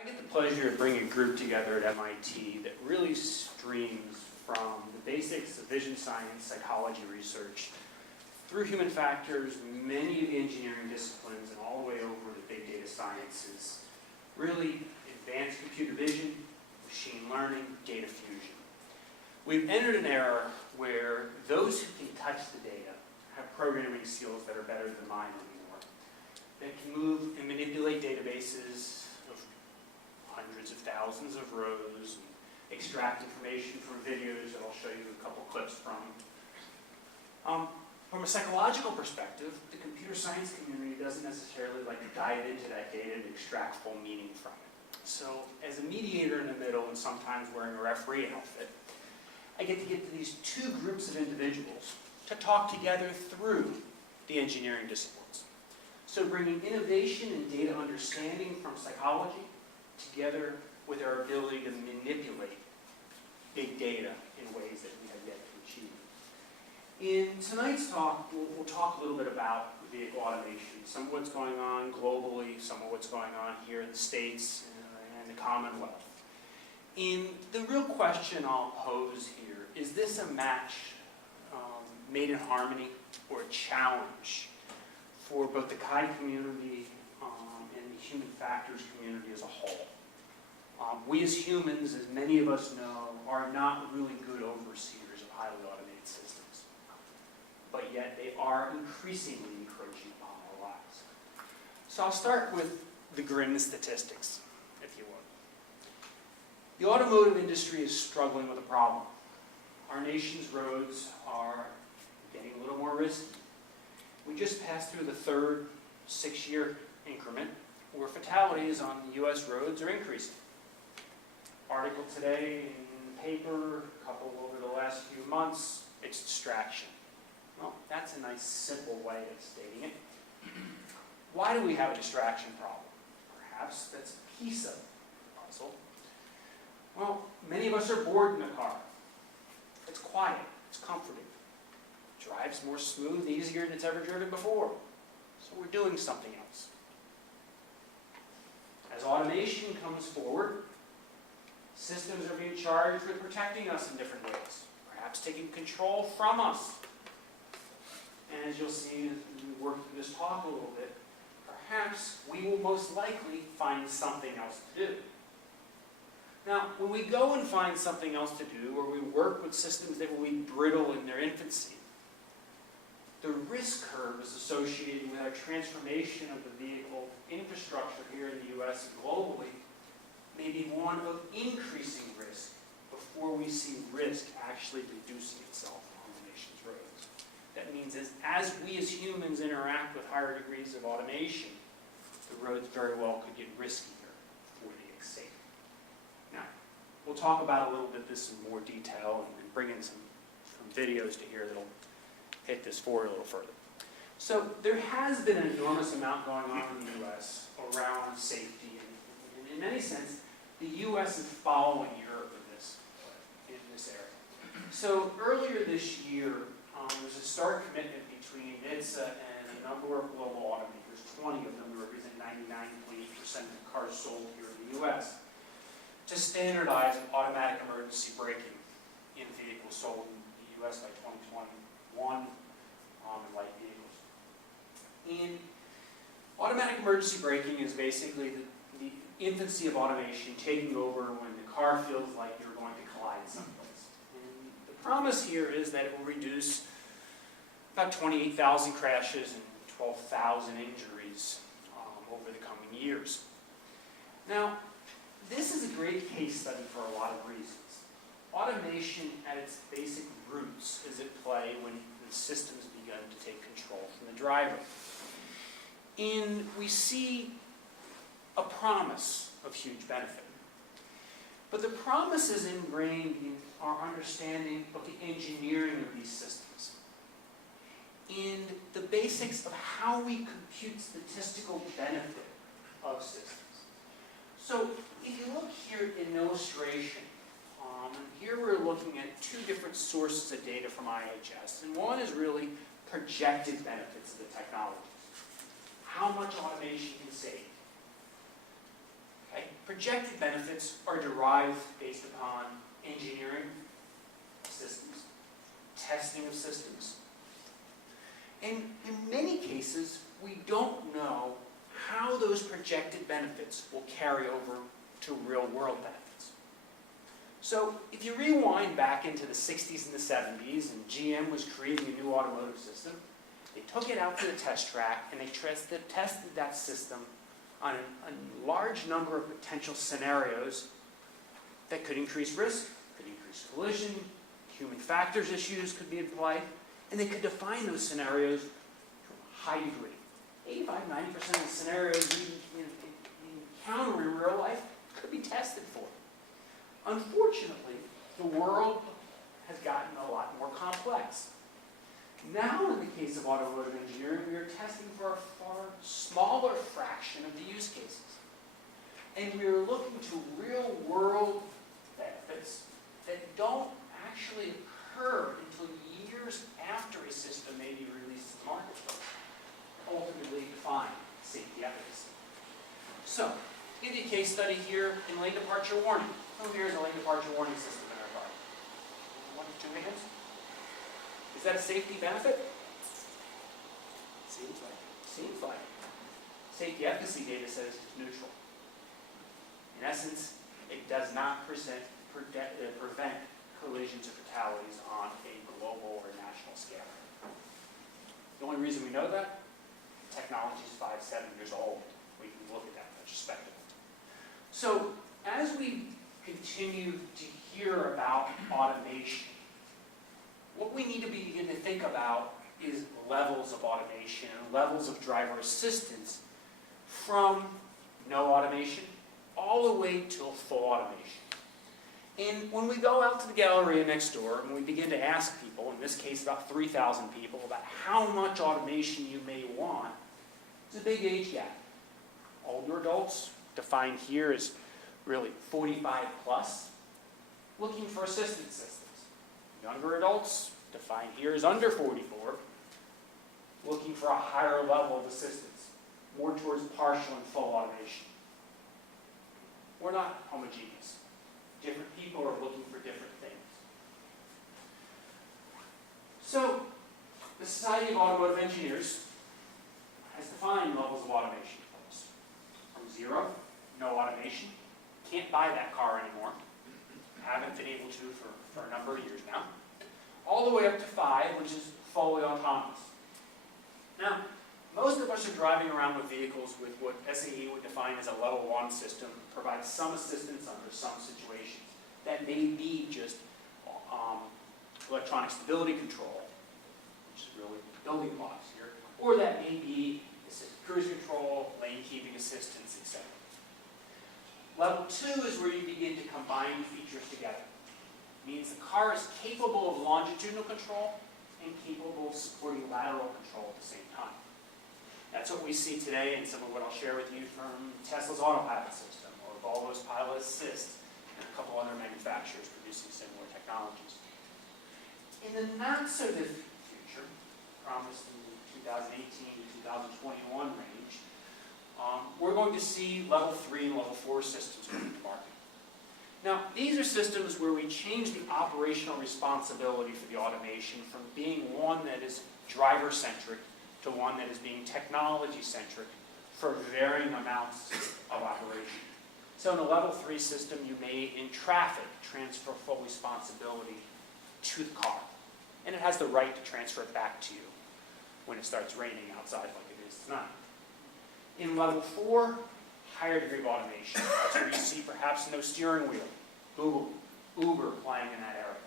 I get the pleasure of bringing a group together at MIT that really streams from the basics of vision science, psychology research, through human factors, many of the engineering disciplines, and all the way over to big data sciences. Really advanced computer vision, machine learning, data fusion. We've entered an era where those who can touch the data have programming skills that are better than mine anymore, that can move and manipulate databases of hundreds of thousands of rows, and extract information from videos that I'll show you a couple clips from. From a psychological perspective, the computer science community doesn't necessarily like to dive into that data and extract full meaning from it. So as a mediator in the middle and sometimes wearing a referee outfit, I get to these two groups of individuals to talk together through the engineering disciplines. So bringing innovation and data understanding from psychology together with our ability to manipulate big data in ways that we have yet to achieve. In tonight's talk, we'll talk a little bit about vehicle automation, some of what's going on globally, some of what's going on here in the States and the Commonwealth. And the real question I'll pose here, is this a match made in harmony or a challenge for both the CHI community and the human factors community as a whole? We as humans, as many of us know, are not really good overseers of highly automated systems. But yet they are increasingly encroaching upon our lives. So I'll start with the grim statistics, if you will. The automotive industry is struggling with a problem. Our nation's roads are getting a little more risky. We just passed through the third 6-year increment where fatalities on the U.S. roads are increasing. Article today in the paper, a couple over the last few months, it's distraction. Well, that's a nice simple way of stating it. Why do we have a distraction problem? Perhaps that's a piece of the puzzle. Well, many of us are bored in a car. It's quiet, it's comforting. It drives more smooth, easier than it's ever driven before. So we're doing something else. As automation comes forward, systems are being charged with protecting us in different ways, perhaps taking control from us. And as you'll see as we work through this talk a little bit, perhaps we will most likely find something else to do. Now, when we go and find something else to do, or we work with systems that will be brittle in their infancy, the risk curve is associated with our transformation of the vehicle infrastructure here in the U.S. and globally may be one of increasing risk before we see risk actually reducing itself on the nation's roads. That means as we as humans interact with higher degrees of automation, the roads very well could get riskier for the sake. Now, we'll talk about a little bit this in more detail and bring in some videos to here that'll hit this forward a little further. So there has been an enormous amount going on in the U.S. around safety, and in many sense, the U.S. is following Europe in this area. So earlier this year, there was a stark commitment between NHTSA and a number of global automakers, 20 of them represent 99.8% of the cars sold here in the U.S., to standardize automatic emergency braking in vehicles sold in the U.S. by 2021 in light vehicles. And automatic emergency braking is basically the infancy of automation taking over when the car feels like you're going to collide someplace. And the promise here is that it will reduce about 28,000 crashes and 12,000 injuries over the coming years. Now, this is a great case study for a lot of reasons. Automation at its basic roots is at play when the systems begun to take control from the driver. And we see a promise of huge benefit. But the promise is ingrained in our understanding of the engineering of these systems, in the basics of how we compute statistical benefit of systems. So if you look here in an illustration, here we're looking at two different sources of data from IHS, and one is really projected benefits of the technology. How much automation can save. Okay? projected benefits are derived based upon engineering systems, testing of systems. And in many cases, we don't know how those projected benefits will carry over to real-world benefits. So if you rewind back into the 60s and the 70s, and GM was creating a new automotive system, they took it out to the test track, and they tested that system on a large number of potential scenarios that could increase risk, could increase collision, human factors issues could be in play, and they could define those scenarios to a high degree. 85–90% of the scenarios we encounter in real life could be tested for. Unfortunately, the world has gotten a lot more complex. Now, in the case of automotive engineering, we are testing for a far smaller fraction of the use cases. And we are looking to real-world benefits that don't actually occur until years after a system may be released to the marketplace, ultimately define safety efficacy. So, give you a case study here in lane departure warning. Who here is a lane departure warning system in our car? One or two hands? Is that a safety benefit? Seems like. Seems like. Safety efficacy data says it's neutral. In essence, it does not prevent collisions or fatalities on a global or national scale. The only reason we know that, technology is 5–7 years old. We can look at that retrospectively. So, as we continue to hear about automation, what we need to begin to think about is levels of automation and levels of driver assistance from no automation all the way to full automation. And when we go out to the Galleria next door and we begin to ask people, in this case about 3,000 people, about how much automation you may want, there's a big age gap. Older adults, defined here as really 45 plus, looking for assistance systems. Younger adults, defined here as under 44, looking for a higher level of assistance, more towards partial and full automation. We're not homogeneous. Different people are looking for different things. So, the Society of Automotive Engineers has defined levels of automation for us. From 0, no automation, can't buy that car anymore, haven't been able to for a number of years now, all the way up to 5, which is fully autonomous. Now, most of us are driving around with vehicles with what SAE would define as a level 1 system, provides some assistance under some situations. That may be just electronic stability control, which is really building blocks here, or that may be cruise control, lane keeping assistance, etc. Level 2 is where you begin to combine features together. It means the car is capable of longitudinal control and capable of supporting lateral control at the same time. That's what we see today in some of what I'll share with you from Tesla's Autopilot system or Volvo's Pilot Assist and a couple other manufacturers producing similar technologies. In the not-so-distant future, promised in the 2018 to 2021 range, we're going to see level 3 and level 4 systems coming to market. Now, these are systems where we change the operational responsibility for the automation from being one that is driver-centric to one that is being technology-centric for varying amounts of operation. So in a level 3 system, you may, in traffic, transfer full responsibility to the car. And it has the right to transfer it back to you when it starts raining outside like it is tonight. In level 4, higher degree of automation. That's where you see perhaps no steering wheel. Uber playing in that area.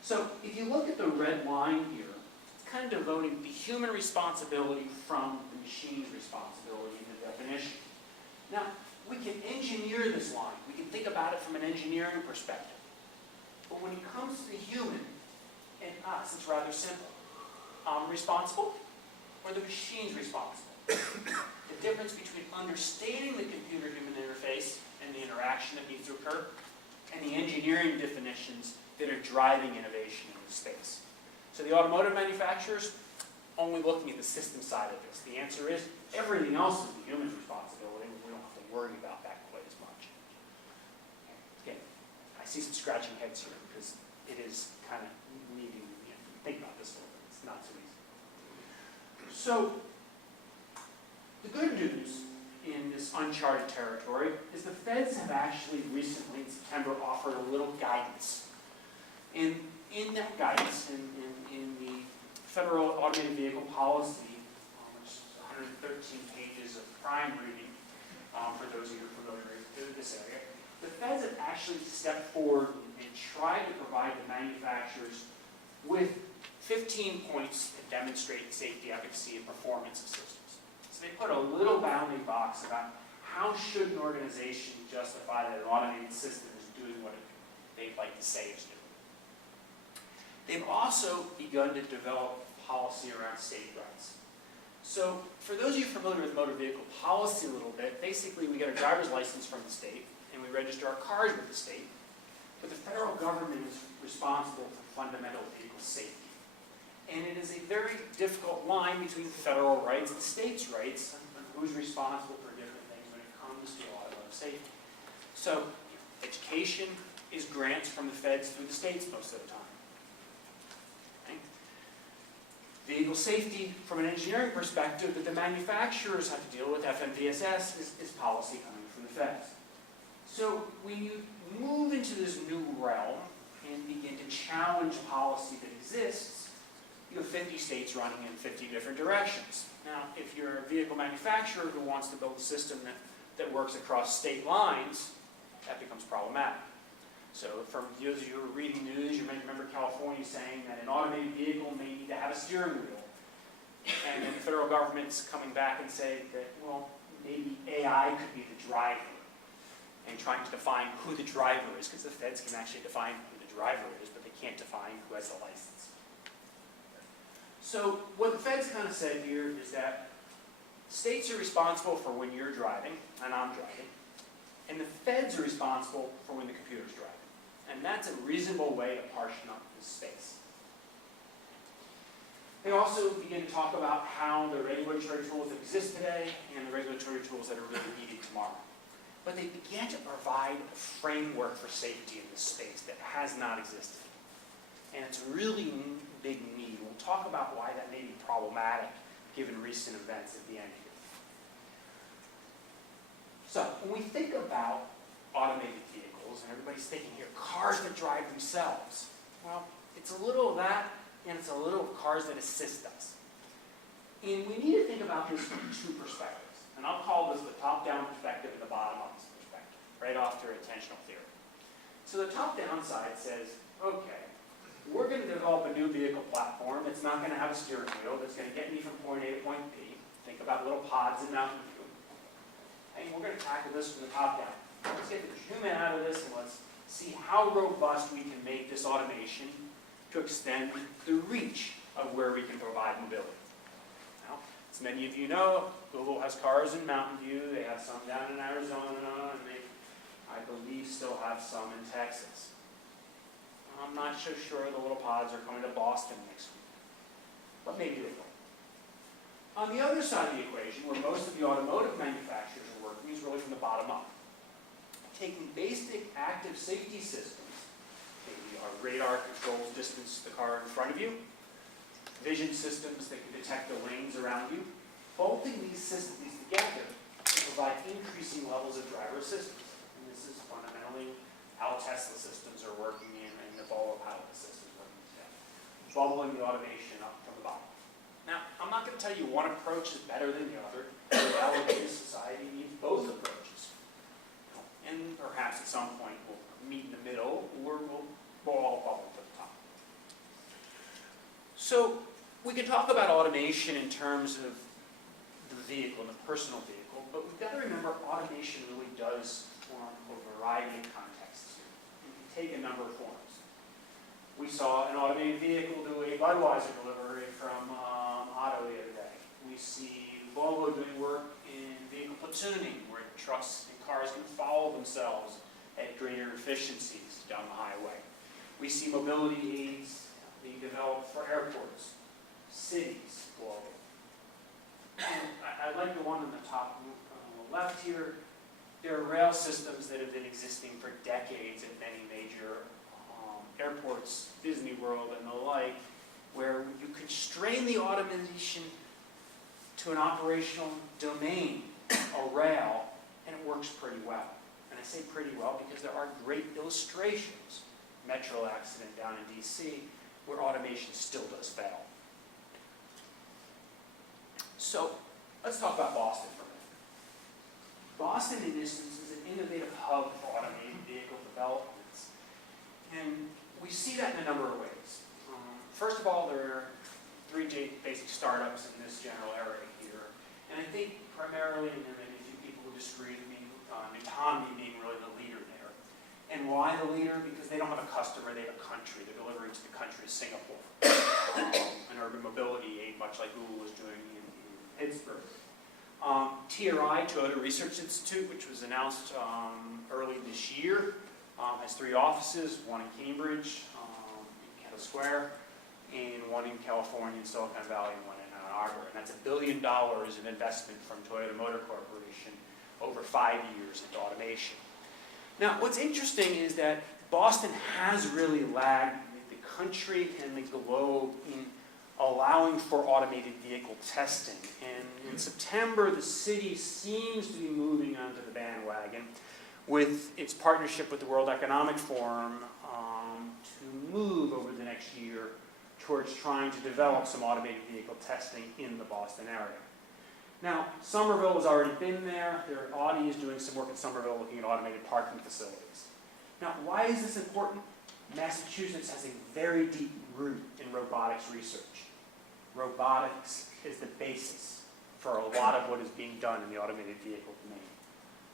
So if you look at the red line here, it's kind of devoting the human responsibility from the machine's responsibility in the definition. Now, we can engineer this line. We can think about it from an engineering perspective. But when it comes to the human and us, it's rather simple. I'm responsible, or the machine's responsible? The difference between understanding the computer-human interface and the interaction that needs to occur, and the engineering definitions that are driving innovation in the space. So the automotive manufacturers only looking at the system side of this. The answer is everything else is the human's responsibility. We don't have to worry about that quite as much. Again, I see some scratching heads here because it is kind of needing to think about this a little bit. It's not so easy. So the good news in this uncharted territory is the feds have actually recently in September offered a little guidance. And in that guidance, in the Federal Automated Vehicle Policy, which is 113 pages of prime reading for those of you who are familiar with this area, the feds have actually stepped forward and tried to provide the manufacturers with 15 points to demonstrate safety, efficacy, and performance of systems. So they put a little bounding box about how should an organization justify that an automated system is doing what they'd like to say it's doing. They've also begun to develop policy around state rights. So for those of you familiar with motor vehicle policy a little bit, basically we get a driver's license from the state and we register our cars with the state, but the federal government is responsible for fundamental vehicle safety. And it is a very difficult line between federal rights and states' rights on who's responsible for different things when it comes to automotive safety. So education is grants from the feds through the states most of the time. Vehicle safety, from an engineering perspective, that the manufacturers have to deal with, FMVSS, is policy coming from the feds. So when you move into this new realm and begin to challenge policy that exists, you have 50 states running in 50 different directions. Now, if you're a vehicle manufacturer who wants to build a system that works across state lines, that becomes problematic. So for those of you who are reading news, you may remember California saying that an automated vehicle may need to have a steering wheel. And then the federal government's coming back and saying that, well, maybe AI could be the driver, and trying to define who the driver is, because the feds can actually define who the driver is, but they can't define who has the license. So what the feds kind of said here is that states are responsible for when you're driving, and I'm driving, and the feds are responsible for when the computer's driving. And that's a reasonable way to partition up this space. They also begin to talk about how the regulatory tools that exist today and the regulatory tools that are really needed tomorrow. But they began to provide a framework for safety in this space that has not existed. And it's a really big need. We'll talk about why that may be problematic given recent events at the end here. So when we think about automated vehicles, and everybody's thinking here, cars that drive themselves. Well, it's a little of that, and it's a little of cars that assist us. And we need to think about this from two perspectives. And I'll call this the top-down perspective and the bottom-up perspective, right off their attentional theory. So the top-down side says, okay, we're going to develop a new vehicle platform that's not going to have a steering wheel, that's going to get me from point A to point B. Think about little pods in Mountain View. And we're going to tackle this from the top down. Let's get the human out of this and let's see how robust we can make this automation to extend the reach of where we can provide mobility. Now, as many of you know, Google has cars in Mountain View. They have some down in Arizona, and they, I believe, still have some in Texas. I'm not so sure the little pods are coming to Boston next week, but maybe they will. On the other side of the equation, where most of the automotive manufacturers are working, is really from the bottom up. Taking basic active safety systems, maybe our radar controls distance the car in front of you, vision systems that can detect the lanes around you, bolting these systems together to provide increasing levels of driver assistance. And this is fundamentally how Tesla systems are working and the Volvo pilot systems working together. Bubbling the automation up from the bottom. Now, I'm not going to tell you one approach is better than the other. The reallocated society needs both approaches. And perhaps at some point we'll meet in the middle, or we'll all bubble to the top. So we can talk about automation in terms of the vehicle, the personal vehicle, but we've got to remember automation really does form a variety of contexts. It can take a number of forms. We saw an automated vehicle do a Budweiser delivery from Otto the other day. We see Volvo doing work in vehicle platooning, where trucks and cars can follow themselves at greater efficiencies down the highway. We see mobility aids being developed for airports. cities globally. And I like the one on the top on the left here. There are rail systems that have been existing for decades at many major airports, Disney World and the like, where you constrain the automation to an operational domain, a rail, and it works pretty well. And I say pretty well because there are great illustrations. Metro accident down in DC, where automation still does fail. So let's talk about Boston for a minute. Boston, in essence, is an innovative hub for automated vehicle developments. And we see that in a number of ways. First of all, there are three basic startups in this general area here. And I think primarily, and maybe a few people will disagree with me, nuTonomy being really the leader there. And why the leader? Because they don't have a customer, they have a country. They're delivering to the country of Singapore. An urban mobility aid, much like Google was doing in Pittsburgh. TRI, Toyota Research Institute, which was announced early this year, has 3 offices, one in Cambridge, in Kettle Square, and one in California in Silicon Valley and one in Ann Arbor. And that's $1 billion in investment from Toyota Motor Corporation over 5 years into automation. Now, what's interesting is that Boston has really lagged the country and the globe in allowing for automated vehicle testing. And in September, the city seems to be moving onto the bandwagon with its partnership with the World Economic Forum to move over the next year towards trying to develop some automated vehicle testing in the Boston area. Now, Somerville has already been there. Audi is doing some work in Somerville looking at automated parking facilities. Now, why is this important? Massachusetts has a very deep root in robotics research. Robotics is the basis for a lot of what is being done in the automated vehicle domain.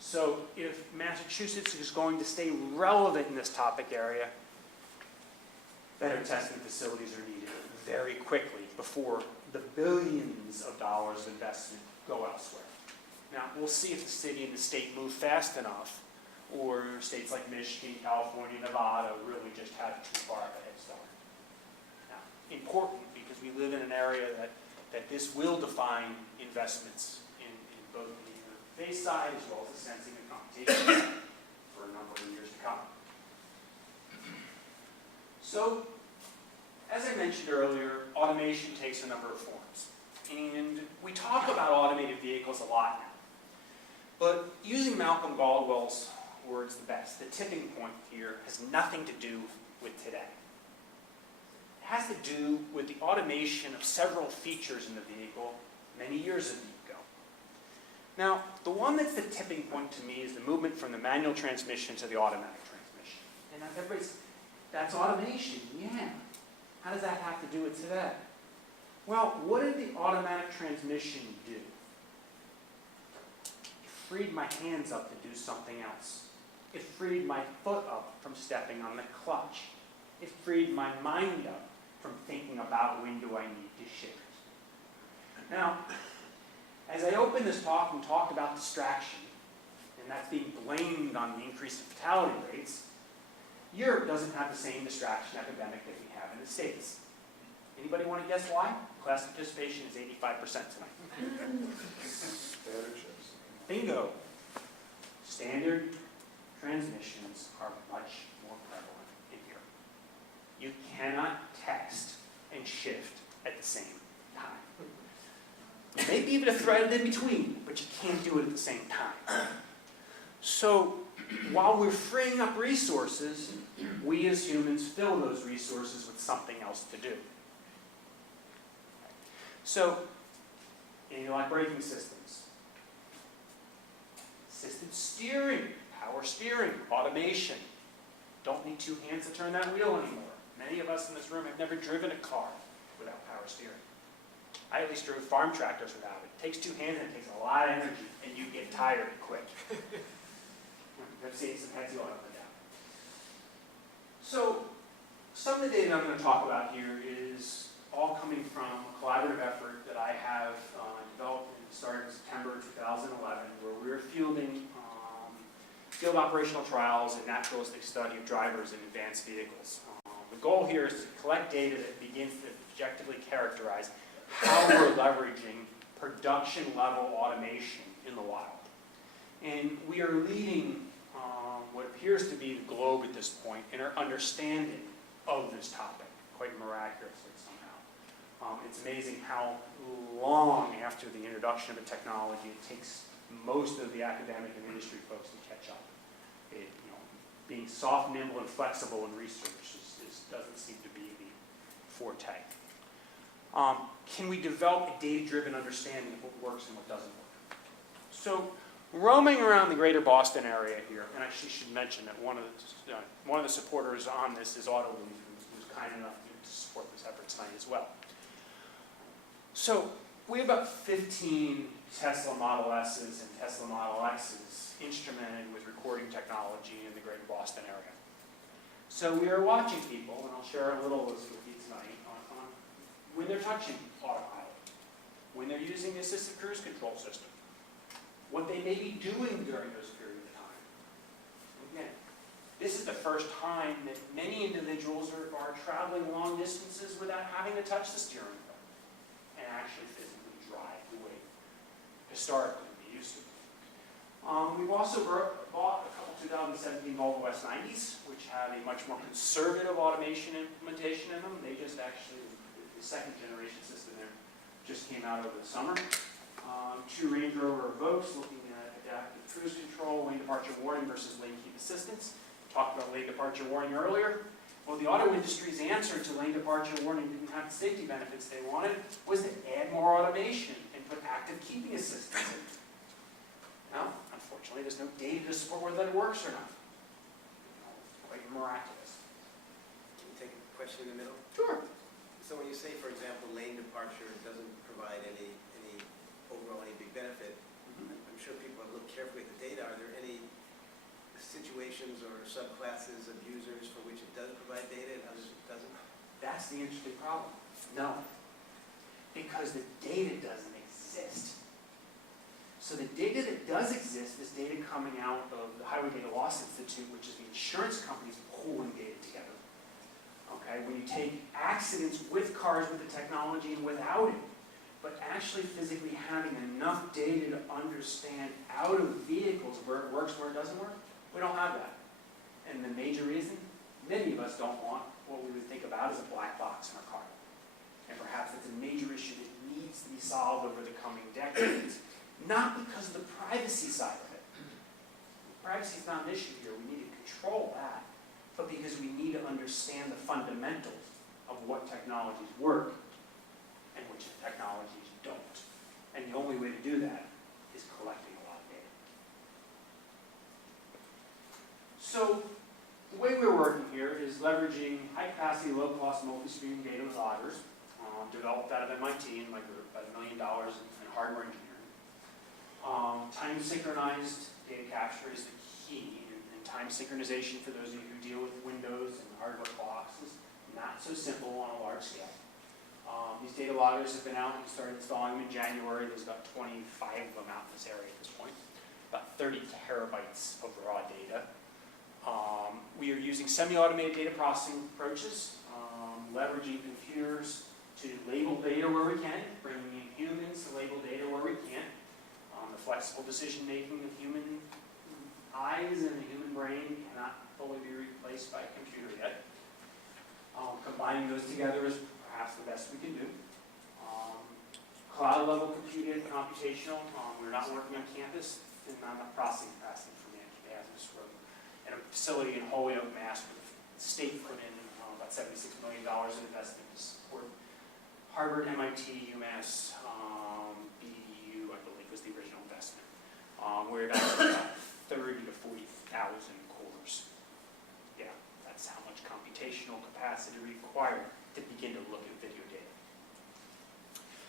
So if Massachusetts is going to stay relevant in this topic area, better testing facilities are needed very quickly before the billions of dollars of investment go elsewhere. Now, we'll see if the city and the state move fast enough, or states like Michigan, California, Nevada really just have too far of a head start. Now, important because we live in an area that this will define investments in both the interface side as well as the sensing and computation for a number of years to come. So, as I mentioned earlier, automation takes a number of forms. And we talk about automated vehicles a lot now. But using Malcolm Gladwell's words the best, the tipping point here has nothing to do with today. It has to do with the automation of several features in the vehicle many years ago. Now, the one that's the tipping point to me is the movement from the manual transmission to the automatic transmission. And everybody's, that's automation, yeah. How does that have to do with today? Well, what did the automatic transmission do? It freed my hands up to do something else. It freed my foot up from stepping on the clutch. It freed my mind up from thinking about when do I need to shift. Now, as I opened this talk and talked about distraction, and that's being blamed on the increase in fatality rates, Europe doesn't have the same distraction epidemic that we have in the States. Anybody want to guess why? Class participation is 85% tonight. Bingo. Standard transmissions are much more prevalent in Europe. You cannot text and shift at the same time. Maybe even a thread in between, but you can't do it at the same time. So, while we're freeing up resources, we as humans fill those resources with something else to do. So, anti-lock braking systems, assisted steering, power steering, automation. Don't need 2 hands to turn that wheel anymore. Many of us in this room have never driven a car without power steering. I at least drove farm tractors without it. It takes 2 hands and it takes a lot of energy, and you get tired quick. I've seen some heads going up and down. So, some of the data I'm going to talk about here is all coming from a collaborative effort that I have developed and started in September 2011, where we were fielding field operational trials and naturalistic study of drivers in advanced vehicles. The goal here is to collect data that begins to objectively characterize how we're leveraging production level automation in the wild. And we are leading what appears to be the globe at this point in our understanding of this topic, quite miraculously somehow. It's amazing how long after the introduction of a technology it takes most of the academic and industry folks to catch up. Being soft, nimble, and flexible in research doesn't seem to be the forte. Can we develop a data-driven understanding of what works and what doesn't work? So, roaming around the greater Boston area here, and I should mention that one of the supporters on this is Autopark, who's kind enough to support this effort tonight as well. So, we have about 15 Tesla Model S's and Tesla Model X's instrumented with recording technology in the greater Boston area. So we are watching people, and I'll share a little of this with you tonight, on when they're touching autopilot, when they're using the assistive cruise control system, what they may be doing during those periods of time. Again, this is the first time that many individuals are traveling long distances without having to touch the steering wheel and actually physically drive the way historically we used to. We've also bought a couple 2017 Volvo S90s, which have a much more conservative automation implementation in them. They just actually, the second generation system there just came out over the summer. 2 Range Rover Evokes looking at adaptive cruise control, lane departure warning versus lane keep assistance. Talked about lane departure warning earlier. Well, the auto industry's answer to lane departure warning didn't have the safety benefits they wanted, was to add more automation and put active keeping assistance in. Now, unfortunately, there's no data to support whether that works or not. Quite miraculous. Can you take a question in the middle? Sure. So when you say, for example, lane departure doesn't provide any big benefit, I'm sure people have looked carefully at the data. Are there any situations or subclasses of users for which it does provide data and others it doesn't? That's the interesting problem. No. Because the data doesn't exist. So the data that does exist is data coming out of the Highway Data Loss Institute, which is the insurance companies pulling data together. Okay, when you take accidents with cars with the technology and without it, but actually physically having enough data to understand out of vehicles where it works, where it doesn't work, we don't have that. And the major reason, many of us don't want what we would think about as a black box in our car. And perhaps that's a major issue that needs to be solved over the coming decades. Not because of the privacy side of it. Privacy is not an issue here. We need to control that. But because we need to understand the fundamentals of what technologies work and which technologies don't. And the only way to do that is collecting a lot of data. So the way we're working here is leveraging high-capacity, low-cost, multi-stream data loggers, developed out of MIT in my group, about $1 million in hardware engineering. Time synchronized data capture is the key, and time synchronization, for those of you who deal with Windows and hardware clocks, is not so simple on a large scale. These data loggers have been out and started installing them in January. There's about 25 of them out in this area at this point. About 30 terabytes of raw data. We are using semi-automated data processing approaches, leveraging computers to label data where we can, bringing in humans to label data where we can. The flexible decision-making of human eyes and the human brain cannot fully be replaced by a computer yet. Combining those together is perhaps the best we can do. Cloud-level computational. We're not working on campus, and I'm not processing capacity for management. We're in a facility in Holyoke, Mass, where the state put in about $76 million in investment to support Harvard, MIT, UMass, BU, I believe was the original investment. We're about 30 to 40,000 cores. Yeah, that's how much computational capacity required to begin to look at video data.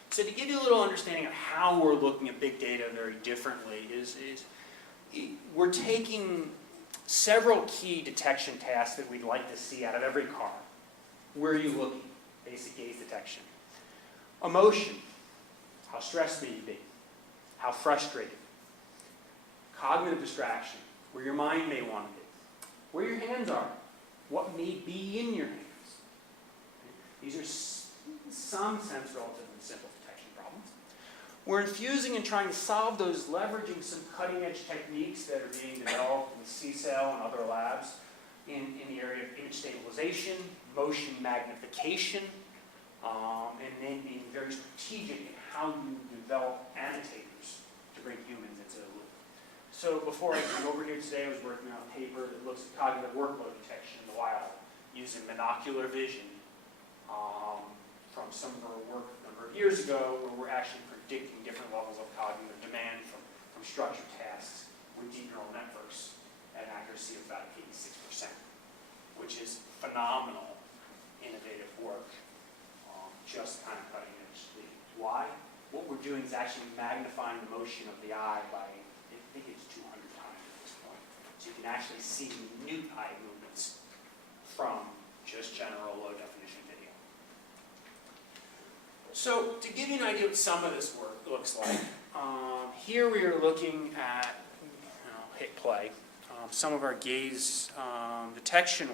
So to give you a little understanding of how we're looking at big data very differently is we're taking several key detection tasks that we'd like to see out of every car. Where are you looking? Basic gaze detection. Emotion. How stressed may you be? How frustrated? Cognitive distraction. Where your mind may want to be. Where your hands are. What may be in your hands. These are some sense relatively simple detection problems. We're infusing and trying to solve those, leveraging some cutting-edge techniques that are being developed in CSAIL and other labs in the area of image stabilization, motion magnification, and then being very strategic in how you develop annotators to bring humans into the loop. So before I came over here today, I was working on a paper that looks at cognitive workload detection in the wild using monocular vision from some of our work a number of years ago, where we're actually predicting different levels of cognitive demand from structured tasks with deep neural networks at an accuracy of about 86%, which is phenomenal, innovative work, just kind of cutting edge speed. Why? What we're doing is actually magnifying the motion of the eye by, I think it's 200 times at this point. So you can actually see minute eye movements from just general low definition video. So to give you an idea of what some of this work looks like, here we are looking at, hit play, some of our gaze detection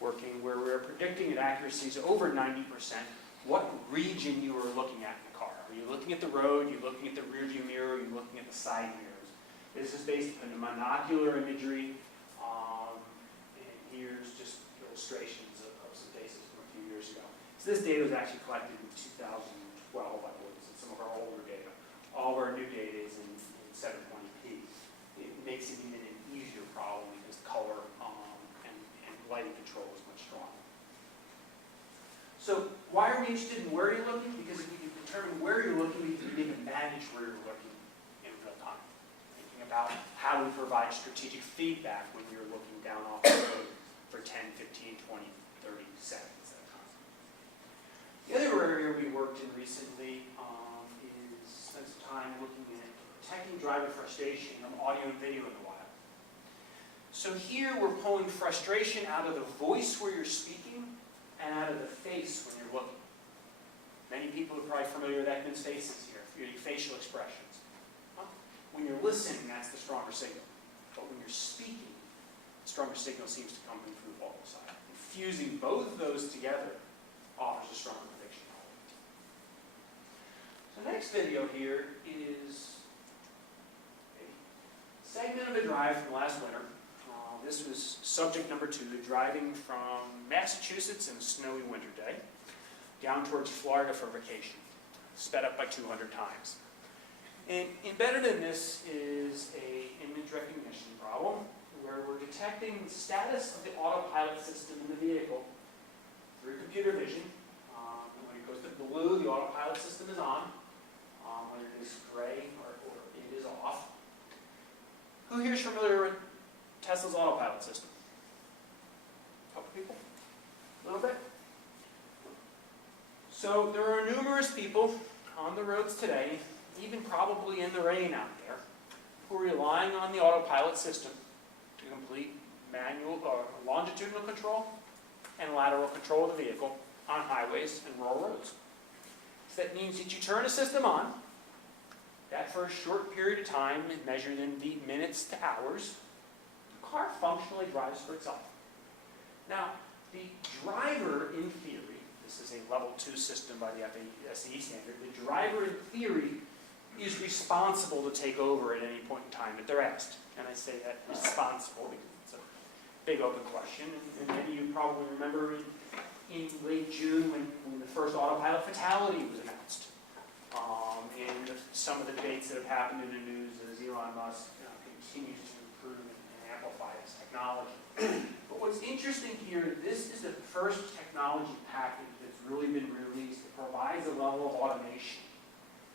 working where we're predicting at accuracies over 90% what region you are looking at in the car. Are you looking at the road? Are you looking at the rear view mirror? Are you looking at the side mirrors? This is based on the monocular imagery, and here's just illustrations of some cases from a few years ago. So this data was actually collected in 2012, I believe, so some of our older data. All of our new data is in 720p. It makes it even an easier problem because color and lighting control is much stronger. So why are we interested in where you're looking? Because if we can determine where you're looking, we can begin to manage where you're looking in real time. Thinking about how we provide strategic feedback when you're looking down off the road for 10, 15, 20, 30 seconds at a time. The other area we worked in recently is spent some time looking at detecting driver frustration on audio and video in the wild. So here we're pulling frustration out of the voice where you're speaking and out of the face when you're looking. Many people are probably familiar with Ekman's faces here, facial expressions. When you're listening, that's the stronger signal. But when you're speaking, the stronger signal seems to come from the vocal side. Fusing both of those together offers a stronger prediction model. So the next video here is a segment of a drive from last winter. This was subject number 2, driving from Massachusetts in a snowy winter day down towards Florida for vacation, sped up by 200 times. And embedded in this is an image recognition problem where we're detecting the status of the autopilot system in the vehicle through computer vision. When it goes to blue, the autopilot system is on. When it is gray or it is off. Who here is familiar with Tesla's autopilot system? A couple people? A little bit? So there are numerous people on the roads today, even probably in the rain out there, who are relying on the autopilot system to complete manual or longitudinal control and lateral control of the vehicle on highways and rural roads. So that means that you turn a system on, that for a short period of time, measured in the minutes to hours, the car functionally drives for itself. Now, the driver, in theory, this is a level 2 system by the FASE standard, the driver, in theory, is responsible to take over at any point in time that they're asked. And I say that responsible because it's a big open question. And many of you probably remember in late June when the first autopilot fatality was announced. And some of the debates that have happened in the news as Elon Musk continues to improve and amplify this technology. But what's interesting here, this is the first technology package that's really been released that provides a level of automation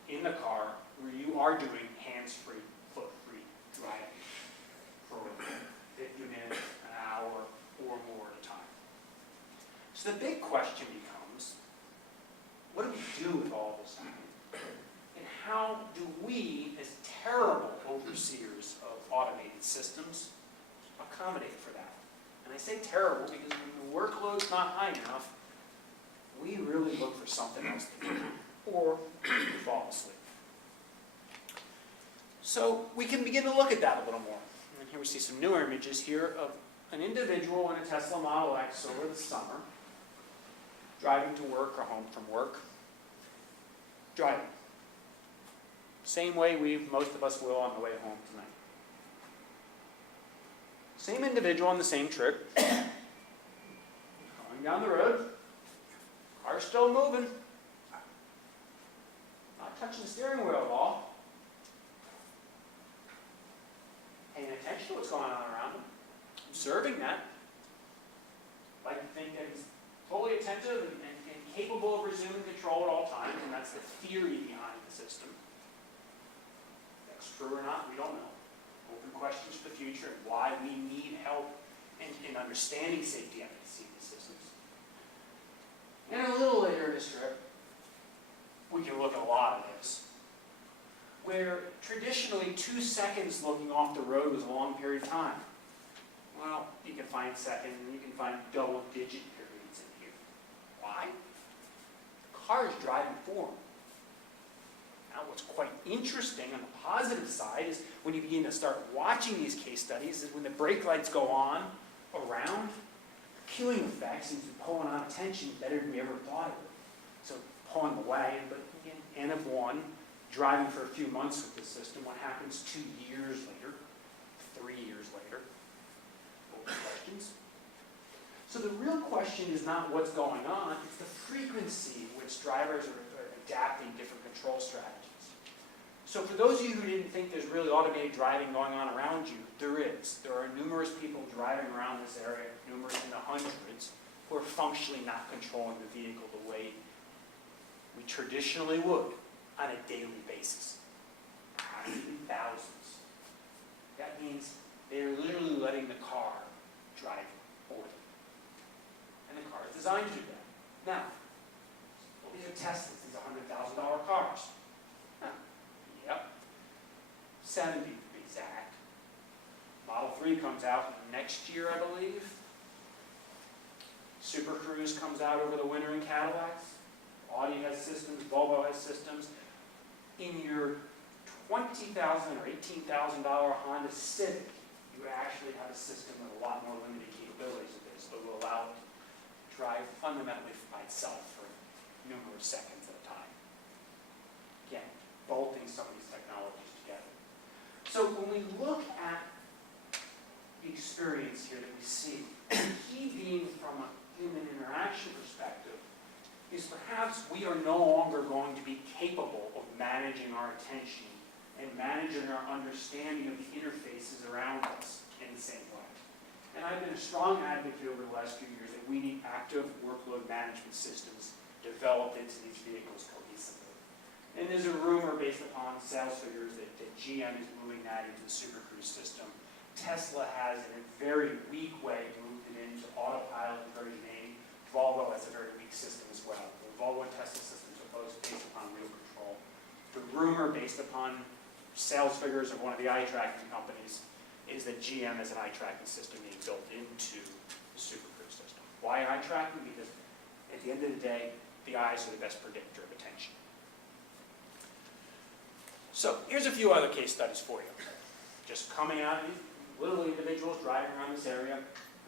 in the car where you are doing hands-free, foot-free driving for 50 minutes, an hour, or more at a time. So the big question becomes, what do we do with all this time? And how do we, as terrible overseers of automated systems, accommodate for that? And I say terrible because when the workload's not high enough, we really look for something else to do, or we fall asleep. So we can begin to look at that a little more. And here we see some newer images here of an individual in a Tesla Model X over the summer, driving to work or home from work. driving. Same way most of us will on the way home tonight. Same individual on the same trip. Going down the road. Car's still moving. Not touching the steering wheel at all. Paying attention to what's going on around him. Observing that. Like to think that he's fully attentive and capable of resuming control at all times, and that's the theory behind the system. If that's true or not, we don't know. Open questions for the future and why we need help in understanding safety efficacy of these systems. And a little later in this trip, we can look at a lot of this, where traditionally 2 seconds looking off the road was a long period of time. Well, you can find seconds and you can find double-digit periods in here. Why? The car is driving forward. Now, what's quite interesting on the positive side is when you begin to start watching these case studies, is when the brake lights go on around, the queuing effect seems to be pulling on attention better than we ever thought it would. So pulling away, but again, N of 1, driving for a few months with this system, what happens 2 years later, 3 years later? Open questions. So the real question is not what's going on, it's the frequency in which drivers are adapting different control strategies. So for those of you who didn't think there's really automated driving going on around you, there is. There are numerous people driving around this area, numerous in the hundreds, who are functionally not controlling the vehicle the way we traditionally would on a daily basis. Thousands. That means they're literally letting the car drive for them. And the car is designed to do that. Now, these are Teslas, these are $100,000 cars. Yep. 70 to be exact. Model 3 comes out next year, I believe. Super Cruise comes out over the winter in Cadillacs. Audi has systems, Volvo has systems. In your $20,000 or $18,000 Honda Civic, you actually have a system with a lot more limited capabilities of this, but will allow it to drive fundamentally by itself for numerous seconds at a time. Again, bolting some of these technologies together. So when we look at the experience here that we see, the key being from a human interaction perspective is perhaps we are no longer going to be capable of managing our attention and managing our understanding of the interfaces around us in the same way. And I've been a strong advocate over the last few years that we need active workload management systems developed into these vehicles cohesively. And there's a rumor based upon sales figures that GM is moving that into the Super Cruise system. Tesla has, in a very weak way, moved it into Autopilot version 8. Volvo has a very weak system as well. The Volvo and Tesla systems are both based upon real control. The rumor based upon sales figures of one of the eye tracking companies is that GM has an eye tracking system being built into the Super Cruise system. Why eye tracking? Because at the end of the day, the eyes are the best predictor of attention. So here's a few other case studies for you. Just coming out, little individuals driving around this area.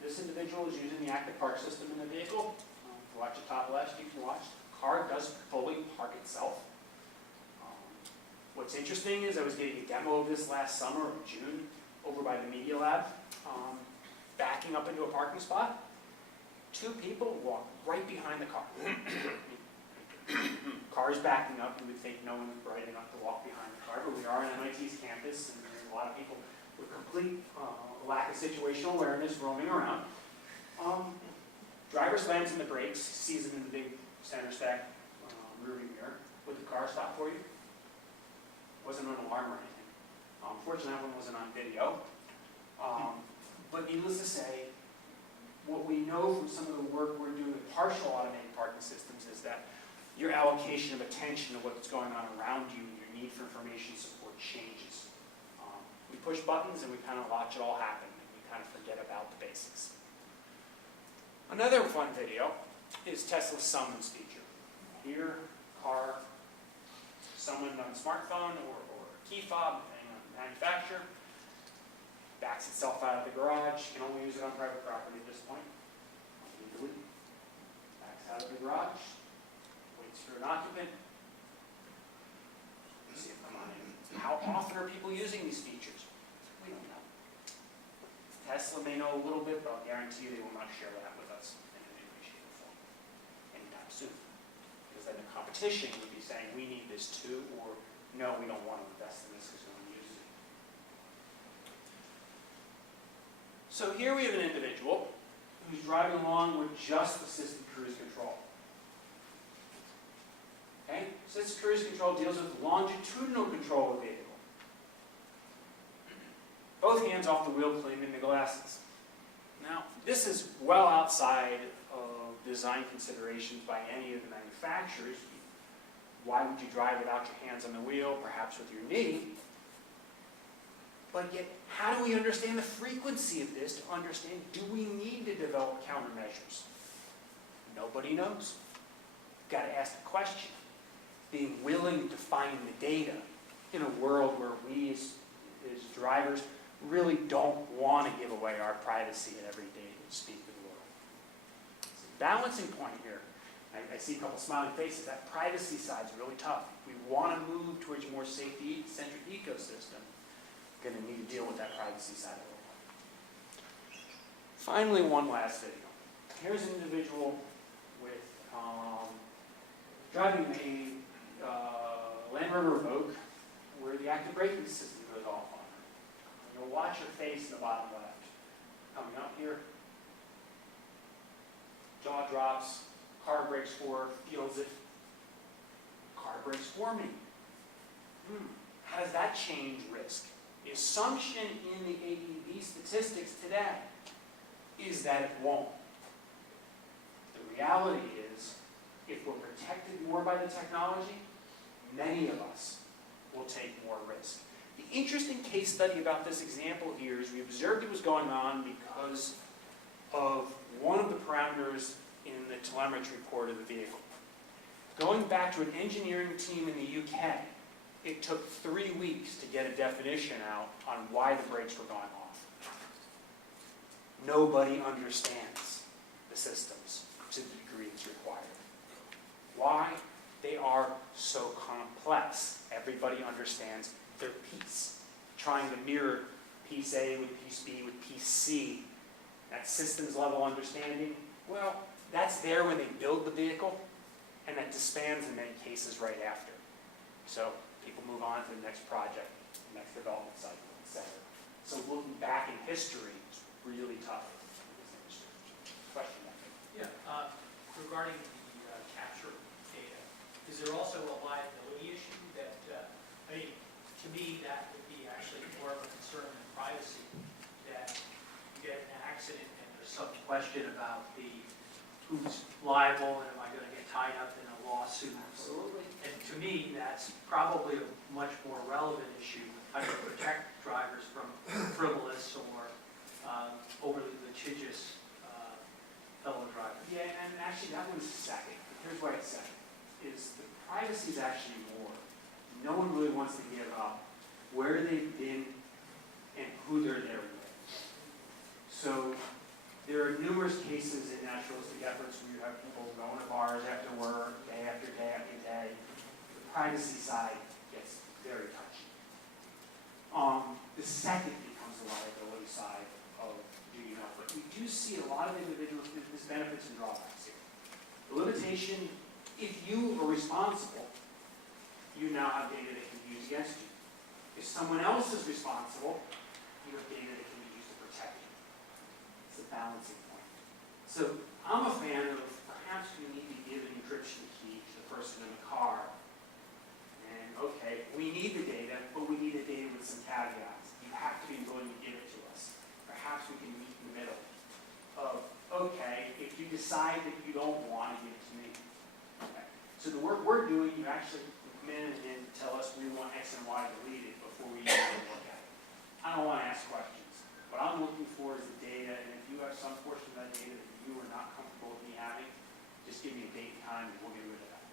This individual is using the active park system in the vehicle. If you watch the top left, you can watch. The car does fully park itself. What's interesting is I was getting a demo of this last summer, in June, over by the Media Lab, backing up into a parking spot. 2 people walk right behind the car. Car's backing up, you would think no one's bright enough to walk behind the car, but we are on MIT's campus, and there's a lot of people with complete lack of situational awareness roaming around. Driver slams in the brakes, sees it in the big center stack rearview mirror. Would the car stop for you? Wasn't an alarm or anything. Fortunately, that one wasn't on video. But needless to say, what we know from some of the work we're doing with partial automated parking systems is that your allocation of attention to what's going on around you and your need for information support changes. We push buttons and we kind of watch it all happen, and we kind of forget about the basics. Another fun video is Tesla's summons feature. Here, car, summoned on a smartphone or a key fob, depending on the manufacturer, backs itself out of the garage. You can only use it on private property at this point. Legally. Backs out of the garage, waits for an occupant, these features? We don't know. Tesla may know a little bit, but I'll guarantee you they will not share that with us in any way, shape, or form anytime soon. Because then the competition would be saying, we need this too, or no, we don't want to invest in this because we don't use it. So here we have an individual who's driving along with just assisted cruise control. Okay? Assisted cruise control deals with longitudinal control of the vehicle. Both hands off the wheel, claiming the glasses. Now, this is well outside of design considerations by any of the manufacturers. Why would you drive without your hands on the wheel, perhaps with your knee? But yet, how do we understand the frequency of this to understand, do we need to develop countermeasures? Nobody knows. You've got to ask the question. Being willing to find the data in a world where we as drivers really don't want to give away our privacy at every day to speak to the world. It's a balancing point here. I see a couple smiling faces. That privacy side is really tough. We want to move towards a more safety-centric ecosystem. We're going to need to deal with that privacy side of it. Finally, one last video. Here's an individual with driving a Land Rover Vogue where the active braking system goes off on her. You'll watch her face in the bottom left. Coming up here, jaw drops, car brakes for her, feels it. Car brakes for me. How does that change risk? The assumption in the AEB statistics today is that it won't. The reality is, if we're protected more by the technology, many of us will take more risk. The interesting case study about this example here is we observed it was going on because of one of the parameters in the telemetry report of the vehicle. Going back to an engineering team in the UK, it took 3 weeks to get a definition out on why the brakes were going off. Nobody understands the systems to the degree it's required. Why? They are so complex. Everybody understands their piece. Trying to mirror piece A with piece B with piece C. That systems level understanding, well, that's there when they build the vehicle, and that disbands in many cases right after. So people move on to the next project, next development cycle, etc. So looking back in history is really tough in this industry. Question? Yeah, regarding the capture data, is there also a liability issue that, to me, that would be actually more of a concern than privacy, that you get an accident and there's some question about who's liable and am I going to get tied up in a lawsuit? Absolutely. And to me, that's probably a much more relevant issue, how to protect drivers from frivolous or overly litigious fellow drivers. Yeah, and actually that one's second. Here's why it's second. Is the privacy is actually more. No one really wants to give up where they've been and who they're there with. So there are numerous cases in naturalistic efforts where you have people going to bars after work, day after day after day. The privacy side gets very touchy. The second becomes the liability side of do you know. But we do see a lot of individuals with this benefits and drawbacks here. The limitation, if you are responsible, you now have data that can be used against you. If someone else is responsible, you have data that can be used to protect you. It's a balancing point. So I'm a fan of perhaps we need to give an encryption key to the person in the car. And okay, we need the data, but we need the data with some caveats. You have to be willing to give it to us. Perhaps we can meet in the middle of, okay, if you decide that you don't want to give it to me. Okay. So the work we're doing, you actually come in and tell us we want X and Y deleted before we even look at it. I don't want to ask questions. What I'm looking for is the data, and if you have some portion of that data that you are not comfortable with me having, just give me a date and time and we'll get rid of that.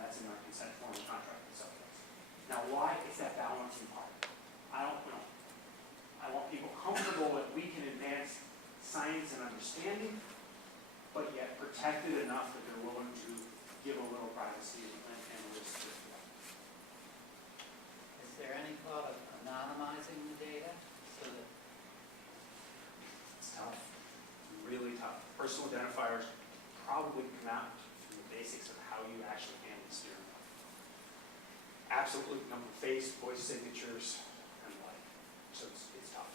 That's in our consent form and contract and stuff. Now why? It's that balancing part. I want people comfortable that we can advance science and understanding, but yet protected enough that they're willing to give a little privacy and risk. Is there any thought of anonymous personal identifiers probably come out from the basics of how you actually handle the steering wheel. Absolutely number of face, voice signatures, and the like. So it's tough.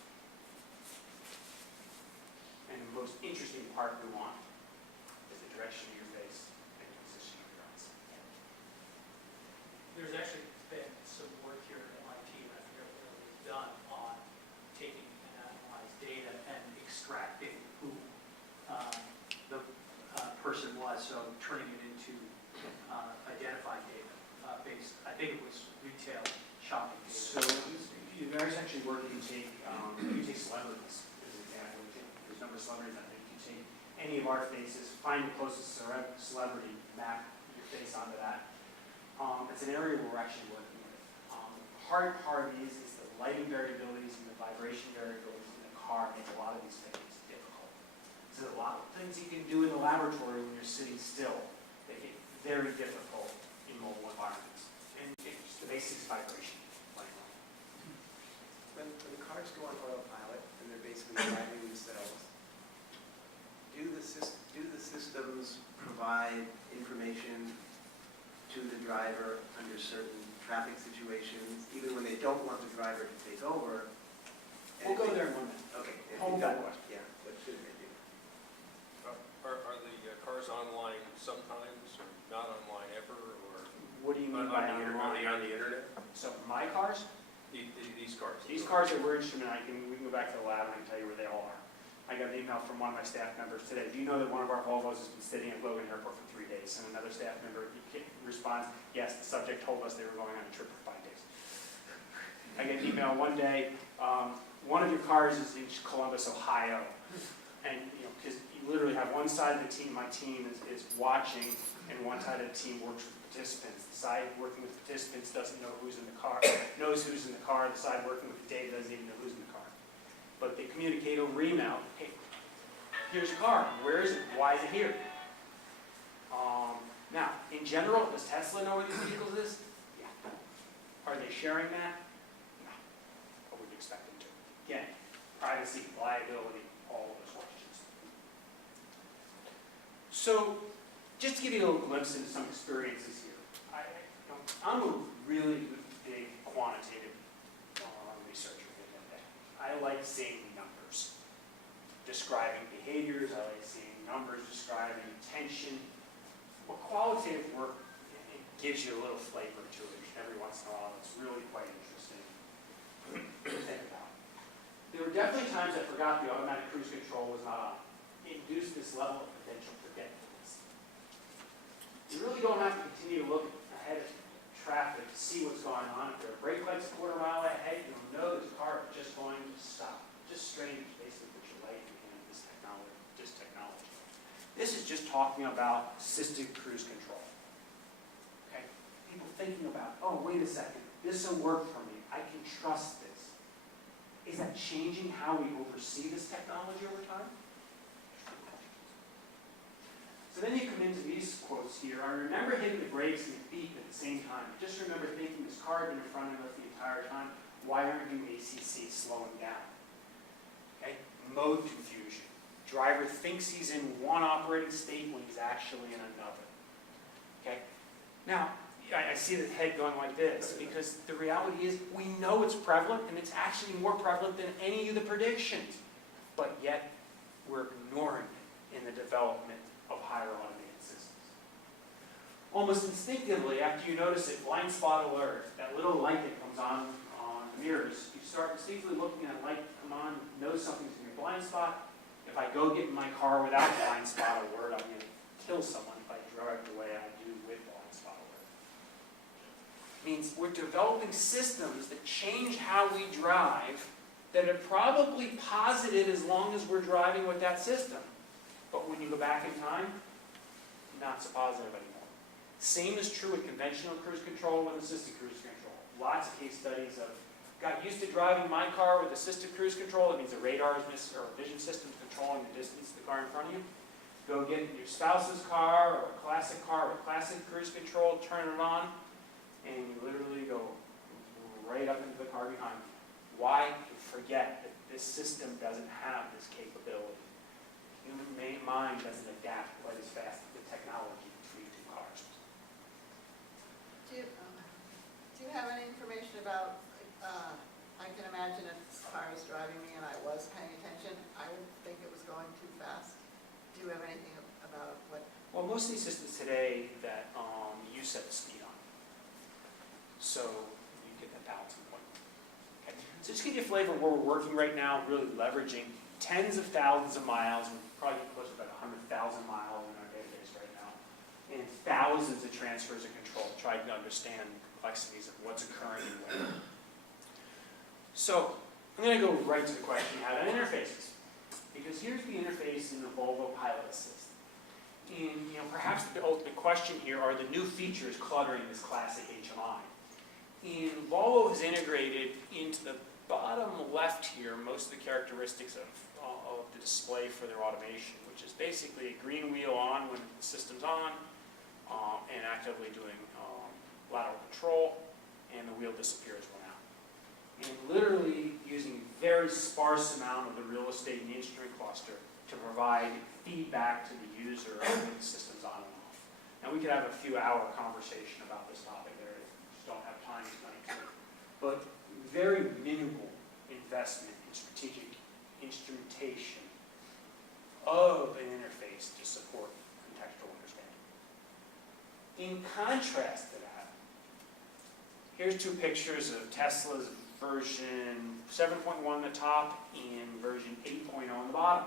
And the most interesting part we want is the direction of your face and the position of your eyes. There's actually been some work here at MIT, and I forget what it was done, on taking and analyzed data and extracting who the person was, so turning it into identified data based, I think it was retail shopping So data. Gary's actually working to take, you take celebrities as an example. There's a number of celebrities out there. You can take any of our faces, find the closest celebrity, map your face onto that. It's an area we're actually working with. The hard part is the lighting variabilities and the vibration variabilities in the car make a lot of these things difficult. So a lot of things you can do in the laboratory when you're sitting still, they get very difficult in mobile environments. And it's the basics of vibration. When the cars go on autopilot and they're basically driving themselves, do the systems provide information to the driver under certain traffic situations, even when they don't want the driver to take over? We'll go there in 1 minute. Okay. Hold that question. Yeah, what should they do? Are the cars online sometimes, or not online ever, or What do you mean by online? on the internet? So my cars, These cars? these cars that we're interested in, we can go back to the lab and I can tell you where they all are. I got an email from one of my staff members today. Do you know that one of our Volvos has been sitting at Logan Airport for 3 days? And another staff member responds, yes, the subject told us they were going on a trip for 5 days. I get an email one day, one of your cars is in Columbus, Ohio. And, because you literally have one side of the team, my team is watching, and one side of the team works with participants. The side working with participants doesn't know who's in the car, knows who's in the car. The side working with the data doesn't even know who's in the car. But they communicate over email. Hey, here's your car. Where is it? Why is it here? Now, in general, does Tesla know where these vehicles is? Yeah. Are they sharing that? No. I wouldn't expect them to. Again, privacy, liability, all of those questions. So, just to give you a little glimpse into some experiences here. I'm a really big quantitative researcher at the end of the day. I like seeing numbers describing behaviors. I like seeing numbers describing attention. But qualitative work, it gives you a little flavor to it every once in a while. It's really quite interesting to think about. There were definitely times I forgot the automatic cruise control was not on. It induced this level of potential forgetfulness. You really don't have to continue to look ahead of traffic to see what's going on. If there are brake lights a quarter mile ahead, you'll know this car is just going to stop. Just strange, basically, put your light in the hand of this technology. This is just talking about assisted cruise control. Okay? People thinking about, oh, wait a second, this will work for me. I can trust this. Is that changing how we oversee this technology over time? So then you come into these quotes here. I remember hitting the brakes and the beep at the same time. Just remember thinking this car had been in front of us the entire time. Why aren't you ACC slowing down? Okay? Mode confusion. Driver thinks he's in one operating state when he's actually in another. Okay? Now, I see the head going like this because the reality is we know it's prevalent and it's actually more prevalent than any of the predictions. But yet, we're ignoring it in the development of higher automated systems. Almost instinctively, after you notice it, blind spot alert, that little light that comes on the mirrors, you start instinctively looking at light come on, know something's in your blind spot. If I go get in my car without blind spot alert, I'm going to kill someone if I drive the way I do with blind spot alert. It means we're developing systems that change how we drive that are probably positive as long as we're driving with that system. But when you go back in time, not so positive anymore. Same is true with conventional cruise control and assisted cruise control. Lots of case studies of got used to driving my car with assisted cruise control. It means the radar or vision system controlling the distance of the car in front of you. Go get your spouse's car or a classic car with classic cruise control, turn it on, and you literally go right up into the car behind you. Why? You forget that this system doesn't have this capability. Human mind doesn't adapt quite as fast to the technology between two cars. Do you have any information about, I can imagine if this car is driving me and I was paying attention, I would think it was going too fast. Do you have anything about what? Well, most of these systems today that you set the speed on. So you get that balancing point. Okay. So just to give you a flavor of where we're working right now, really leveraging tens of thousands of miles, we're probably close to about 100,000 miles in our database right now, and thousands of transfers of control, trying to understand the complexities of what's occurring and where. So I'm going to go right to the question, how to interfaces. Because here's the interface in the Volvo Pilot Assist. And perhaps the ultimate question here are the new features cluttering this classic HMI. And Volvo has integrated into the bottom left here most of the characteristics of the display for their automation, which is basically a green wheel on when the system's on, and actively doing lateral control, and the wheel disappears when out. And literally using a very sparse amount of the real estate in the instrument cluster to provide feedback to the user on when the system's on and off. Now we could have a few-hour conversation about this topic there, just don't have time tonight. But very minimal investment in strategic instrumentation of an interface to support contextual understanding. In contrast to that, here's two pictures of Tesla's version 7.1 on the top and version 8.0 on the bottom,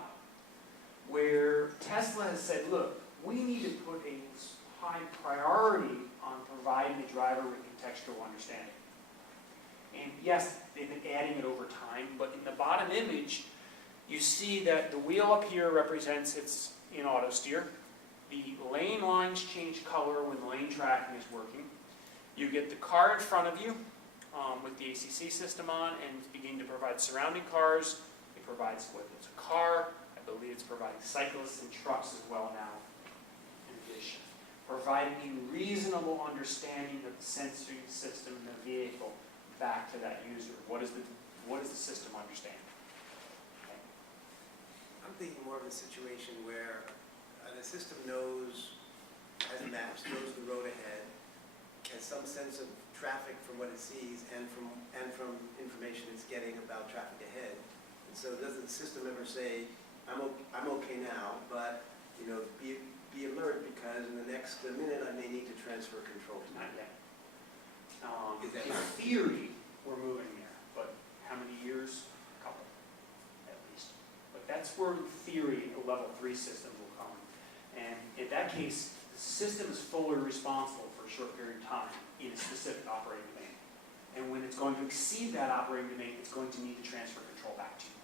where Tesla has said, look, we need to put a high priority on providing the driver with contextual understanding. And yes, they've been adding it over time, but in the bottom image, you see that the wheel up here represents it's in auto steer. The lane lines change color when the lane tracking is working. You get the car in front of you with the ACC system on and begin to provide surrounding cars. It provides whether it's a car, I believe it's providing cyclists and trucks as well now in addition. Providing a reasonable understanding of the sensory system in the vehicle back to that user. What does the system understand? Okay. I'm thinking more of a situation where the system knows, has maps, knows the road ahead, has some sense of traffic from what it sees and from information it's getting about traffic ahead. And so doesn't the system ever say, I'm okay now, but be alert because in the next minute I may need to transfer control. Not yet. Is that In right? theory, we're moving there, but how many years? A couple, at least. But that's where, in theory, a level 3 system will come. And in that case, the system is fully responsible for a short period of time in a specific operating domain. And when it's going to exceed that operating domain, it's going to need to transfer control back to you.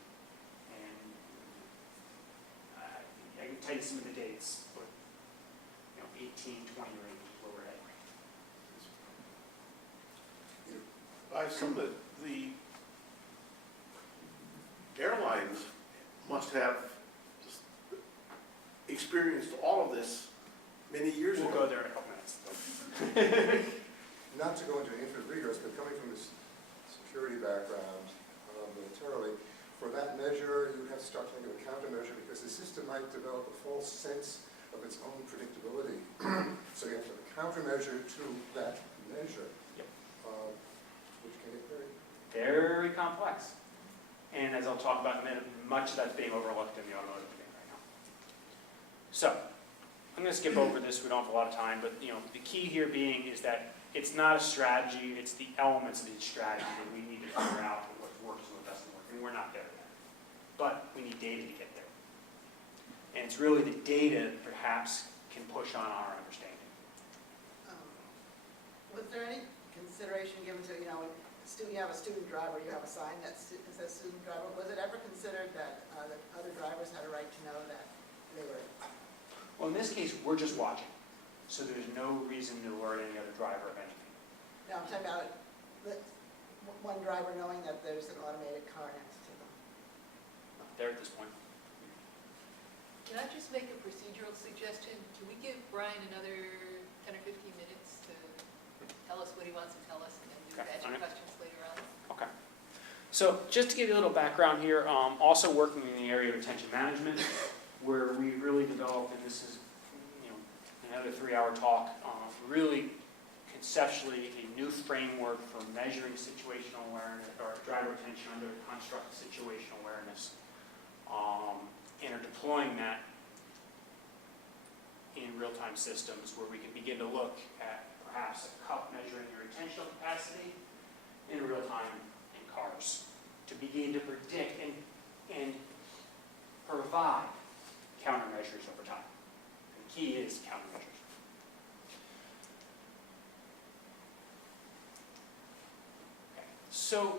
And I can tell you some of the dates, but 18, 20 range is where we're heading. I assume that the airlines must have experienced all of this many years We'll ago. go there in a couple minutes. Not to go into infinite rigors, but coming from this security background militarily, for that measure, you have to start thinking of a countermeasure because the system might develop a false sense of its own predictability. So you have to have a countermeasure to that measure, Yep. Which can get very... Very complex. And as I'll talk about in a minute, much of that's being overlooked in the automotive domain right now. So, I'm going to skip over this, we don't have a lot of time, but the key here being is that it's not a strategy, it's the elements of each strategy that we need to figure out what works and what doesn't work, and we're not there yet. But we need data to get there. And it's really the data that perhaps can push on our understanding. Was there any consideration given to, you have a student driver, you have a sign that says student driver. Was it ever considered that the other drivers had a right to know that they were? Well, in this case, we're just watching. So there's no reason to alert any other driver of anything. No, I'm talking about one driver knowing that there's an automated car next to them. Not there at this point. Can I just make a procedural suggestion? Can we give Brian another 10 or 15 minutes to tell us what he wants to tell us and then do Okay, badger all right. questions later on? Okay. So just to give you a little background here, also working in the area of attention management. where we really developed, and this is, another 3-hour talk, really conceptually a new framework for measuring situational awareness, or driver attention under the construct of situational awareness, and are deploying that in real-time systems where we can begin to look at perhaps a cup measuring your attentional capacity in real time in cars to begin to predict and provide countermeasures over time. The key is countermeasures. Okay. So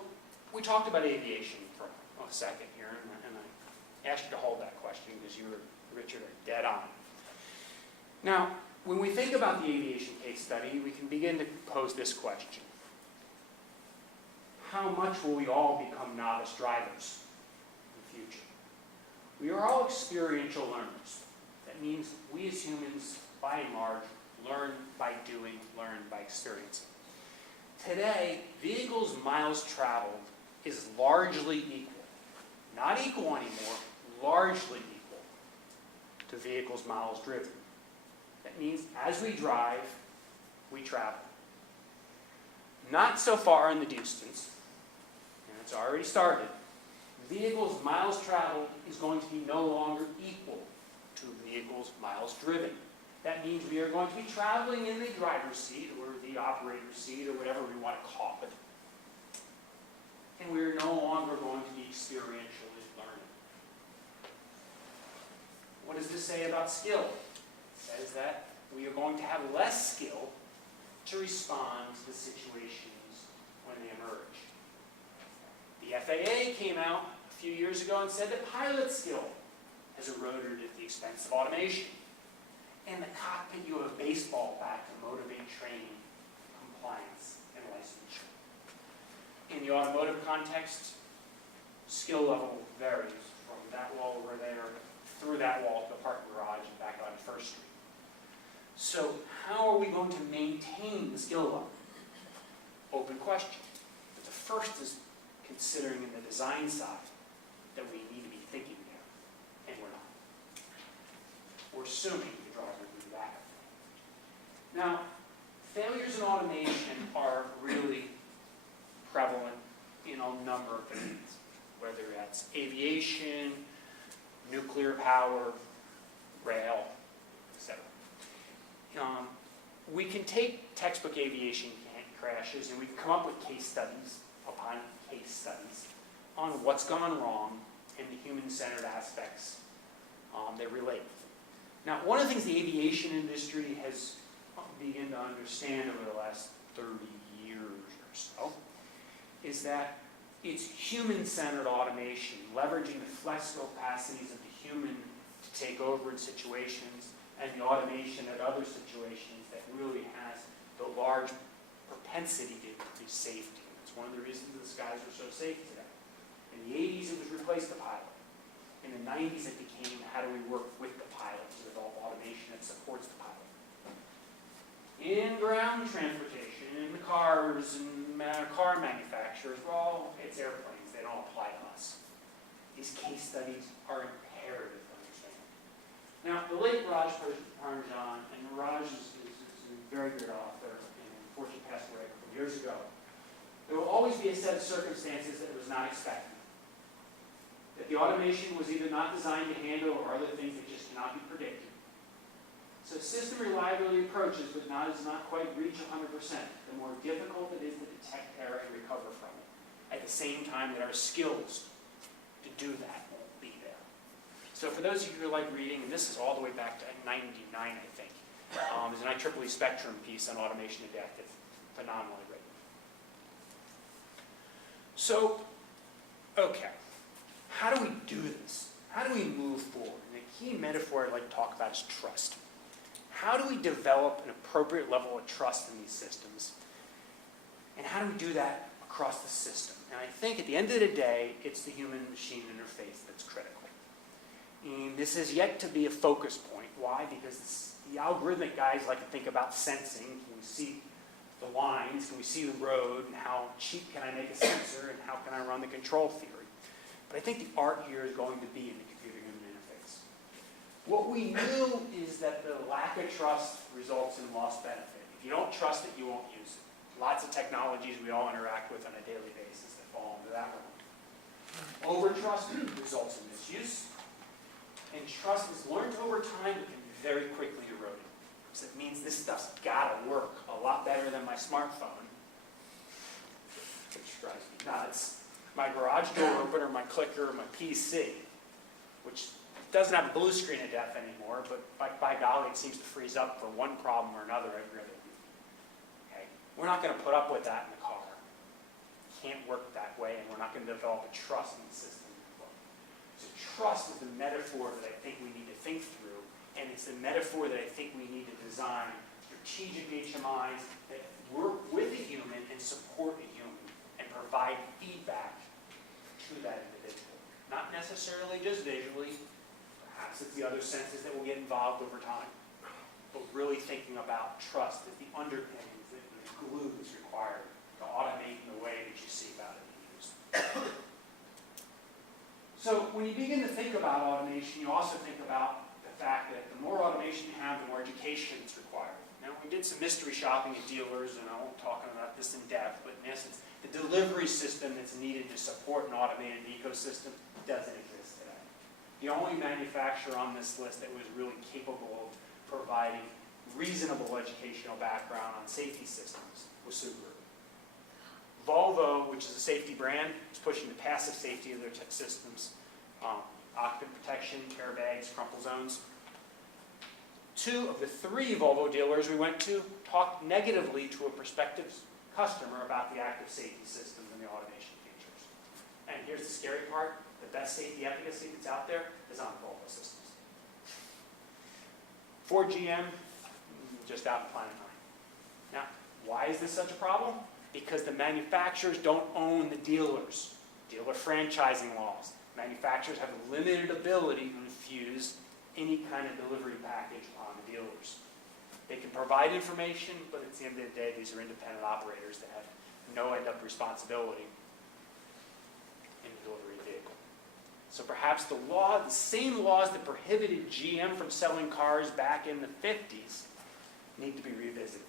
we talked about aviation for a second here, and I asked you to hold that question because you were, Richard, are dead on. Now, when we think about the aviation case study, we can begin to pose this question. How much will we all become novice drivers in the future? We are all experiential learners. That means we as humans, by and large, learn by doing, learn by experiencing. Today, vehicles' miles traveled is largely equal. Not equal anymore, largely equal to vehicles' miles driven. That means as we drive, we travel. Not so far in the distance, and it's already started, vehicles' miles traveled is going to be no longer equal to vehicles' miles driven. That means we are going to be traveling in the driver's seat or the operator's seat or whatever we want to call it. And we are no longer going to be experientially learning. What does this say about skill? It says that we are going to have less skill to respond to the situations when they emerge. The FAA came out a few years ago and said that pilot skill has eroded at the expense of automation. In the cockpit, you have a baseball bat to motivate training, compliance, and licensure. In the automotive context, skill level varies from that wall over there, through that wall to the parking garage and back on First Street. So how are we going to maintain the skill level? Open question. But the first is considering in the design side that we need to be thinking there, and we're not. We're assuming the driver will do that. Now, failures in automation are really prevalent in a number of things, whether that's aviation, nuclear power, rail, etc. We can take textbook aviation crashes and we can come up with case studies upon case studies on what's gone wrong and the human-centered aspects that relate. Now, one of the things the aviation industry has begun to understand over the last 30 years or so is that it's human-centered automation, leveraging the flexible capacities of the human to take over in situations and the automation at other situations that really has the large propensity to safety. That's one of the reasons the skies are so safe today. In the 80s, it was replace the pilot. In the 90s, it became how do we work with the pilot to develop automation that supports the pilot. In ground transportation, in the cars and car manufacturers, well, it's airplanes. They don't apply to us. These case studies are imperative to understand. Now, the late Raj Parmesan, and Raj is a very good author, and unfortunately passed away a couple years ago. There will always be a set of circumstances that was not expected. That the automation was either not designed to handle or other things that just cannot be predicted. So system reliability approaches but does not quite reach 100%. The more difficult it is to detect error and recover from it. At the same time that our skills to do that won't be there. So for those of you who like reading, and this is all the way back to 99, I think, there's an IEEE Spectrum piece on automation and death that's phenomenally written. So, okay, how do we do this? How do we move forward? And the key metaphor I'd like to talk about is trust. How do we develop an appropriate level of trust in these systems? And how do we do that across the system? And I think at the end of the day, it's the human-machine interface that's critical. And this is yet to be a focus point. Why? Because the algorithmic guys like to think about sensing. Can we see the lines? Can we see the road? And how cheap can I make a sensor? And how can I run the control theory? But I think the art here is going to be in the computer-human interface. What we knew is that the lack of trust results in lost benefit. If you don't trust it, you won't use it. Lots of technologies we all interact with on a daily basis that fall into that realm. Overtrust results in misuse, and trust is learned over time but can be very quickly eroded. So it means this stuff's gotta work a lot better than my smartphone, which drives me nuts. My garage door opener, my clicker, my PC, which doesn't have a blue screen of death anymore, but by golly, it seems to freeze up for one problem or another every other week. Okay? We're not going to put up with that in the car. It can't work that way, and we're not going to develop a trust in the system. So trust is the metaphor that I think we need to think through, and it's the metaphor that I think we need to design strategic HMIs that work with a human and support a human and provide feedback to that individual. Not necessarily just visually, perhaps it's the other senses that will get involved over time, but really thinking about trust as the underpinnings, the glue that's required to automate in the way that you see about it being used. So when you begin to think about automation, you also think about the fact that the more automation you have, the more education is required. Now, we did some mystery shopping at dealers, and I won't talk about this in depth, but in essence, the delivery system that's needed to support an automated ecosystem doesn't exist today. The only manufacturer on this list that was really capable of providing reasonable educational background on safety systems was Subaru. Volvo, which is a safety brand, is pushing the passive safety of their systems, occupant protection, airbags, crumple zones. 2 of the 3 Volvo dealers we went to talked negatively to a prospective customer about the active safety systems and the automation features. And here's the scary part. The best safety efficacy that's out there is on Volvo systems. Ford GM, just out in Planet 9. Now, why is this such a problem? Because the manufacturers don't own the dealers. Dealer franchising laws. Manufacturers have a limited ability to infuse any kind of delivery package on the dealers. They can provide information, but at the end of the day, these are independent operators that have no end-up responsibility in the delivery vehicle. So perhaps the same laws that prohibited GM from selling cars back in the 50s need to be revisited.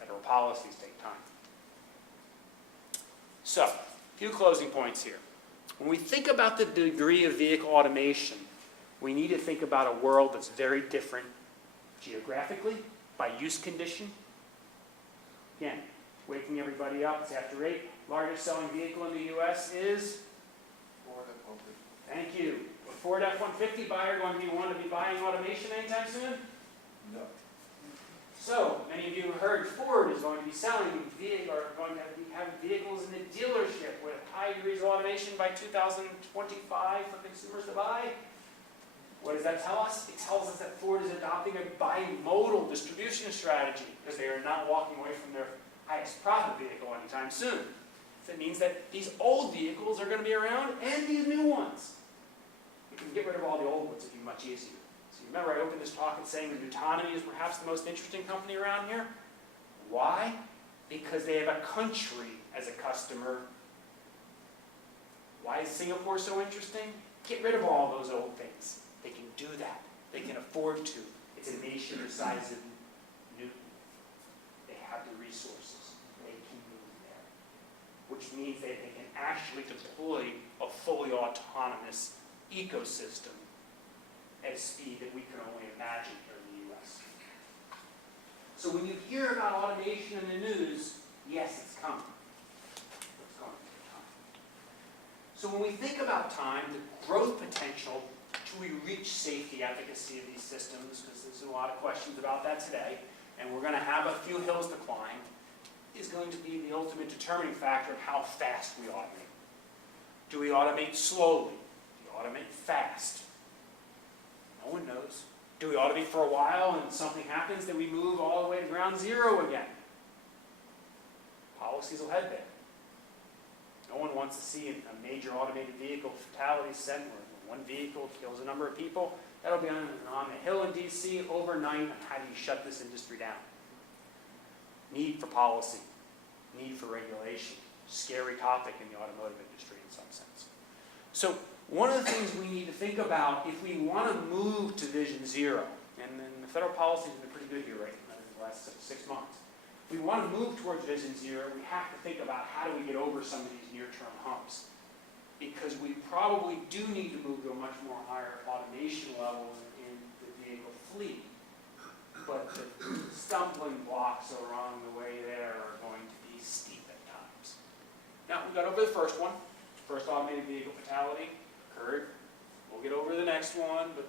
Federal policies take time. So, a few closing points here. When we think about the degree of vehicle automation, we need to think about a world that's very different geographically, by use condition. Again, waking everybody up, it's after 8. Largest selling vehicle in the U.S. is? Ford F-150. Thank you. A Ford F-150 buyer going to be buying automation anytime soon? No. So, many of you have heard Ford is going to be selling going to be having vehicles in the dealership with high degrees of automation by 2025 for consumers to buy. What does that tell us? It tells us that Ford is adopting a bimodal distribution strategy because they are not walking away from their highest profit vehicle anytime soon. That means that these old vehicles are going to be around and these new ones. We can get rid of all the old ones, it'd be much easier. So you remember I opened this talk and saying that nuTonomy is perhaps the most interesting company around here? Why? Because they have a country as a customer. Why is Singapore so interesting? Get rid of all those old things. They can do that. They can afford to. It's a nation the size of Newton. They have the resources. They can move there. Which means that they can actually deploy a fully autonomous ecosystem at a speed that we can only imagine here in the U.S. So when you hear about automation in the news, yes, it's coming. It's going to take time. So when we think about time, the growth potential till we reach safety efficacy of these systems, because there's a lot of questions about that today, and we're going to have a few hills to climb, is going to be the ultimate determining factor of how fast we automate. Do we automate slowly? Do we automate fast? No one knows. Do we automate for a while and something happens, then we move all the way to ground zero again? Policies will head there. No one wants to see a major automated vehicle fatality set where one vehicle kills a number of people. That'll be on the Hill in D.C. overnight on how do you shut this industry down. Need for policy, need for regulation. Scary topic in the automotive industry in some sense. So one of the things we need to think about if we want to move to Vision Zero, and then the federal policy has been pretty good here right in the last 6 months. If we want to move towards Vision Zero, we have to think about how do we get over some of these near-term humps. Because we probably do need to move to a much more higher automation level in the vehicle fleet. But the stumbling blocks along the way there are going to be steep at times. Now, we got over the first one. First automated vehicle fatality occurred. We'll get over the next one, but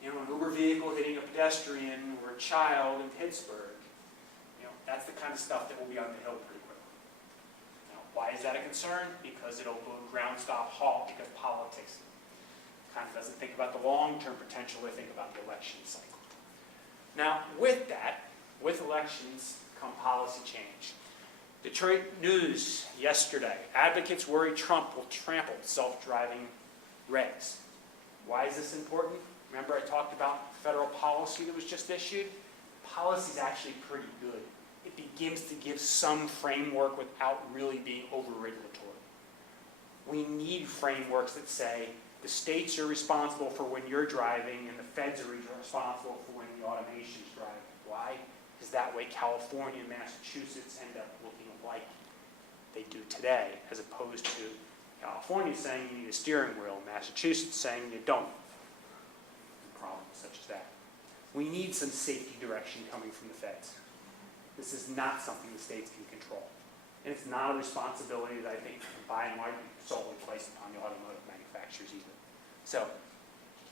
you know, an Uber vehicle hitting a pedestrian or a child in Pittsburgh, you know, that's the kind of stuff that will be on the hill pretty quickly. Now, why is that a concern? Because it'll go ground stop halt because politics kind of doesn't think about the long-term potential, they think about the election cycle. Now, with that, with elections come policy change. Detroit News yesterday, advocates worry Trump will trample self-driving regs. Why is this important? Remember I talked about federal policy that was just issued? Policy is actually pretty good. It begins to give some framework without really being over-regulatory. We need frameworks that say the states are responsible for when you're driving and the feds are responsible for when the automation is driving. Why? Because that way California and Massachusetts end up looking like they do today, as opposed to California saying you need a steering wheel, Massachusetts saying you don't. Problems such as that. We need some safety direction coming from the feds. This is not something the states can control. And it's not a responsibility that I think by and large is solely placed upon the automotive manufacturers either. So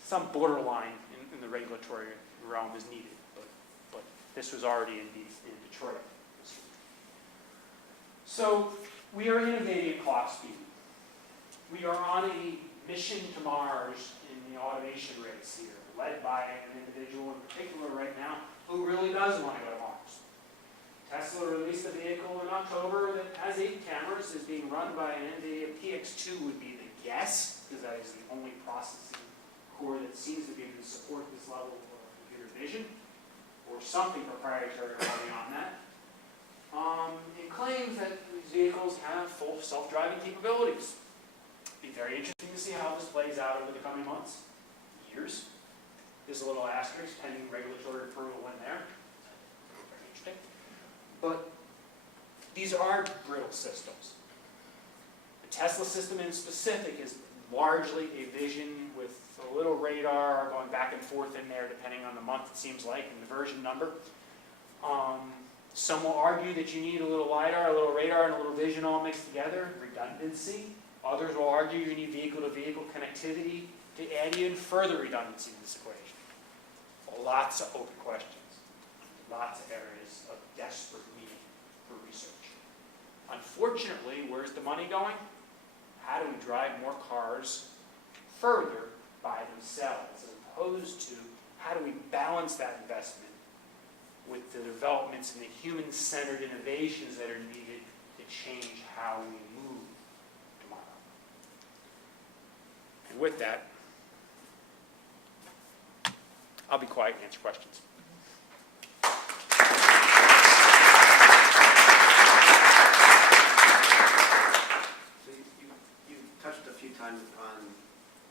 some borderline in the regulatory realm is needed, but this was already in Detroit. So we are innovating at clock speed. We are on a mission to Mars in the automation race here, led by an individual in particular right now who really does want to go to Mars. Tesla released a vehicle in October that has 8 cameras, is being run by an NVIDIA PX2 would be the guess, because that is the only processing core that seems to be able to support this level of computer vision, or something proprietary beyond that. It claims that these vehicles have full self-driving capabilities. It'll be very interesting to see how this plays out over the coming months, years. There's a little asterisk pending regulatory approval in there. Very interesting. But these are brittle systems. The Tesla system in specific is largely a vision with a little radar going back and forth in there depending on the month it seems like and the version number. Some will argue that you need a little LiDAR, a little radar, and a little vision all mixed together, redundancy. Others will argue you need vehicle-to-vehicle connectivity to add even further redundancy to this equation. Lots of open questions, lots of areas of desperate need for research. Unfortunately, where's the money going? How do we drive more cars further by themselves, as opposed to how do we balance that investment with the developments and the human-centered innovations that are needed to change how we move tomorrow. And with that, I'll be quiet and answer questions. So you touched a few times upon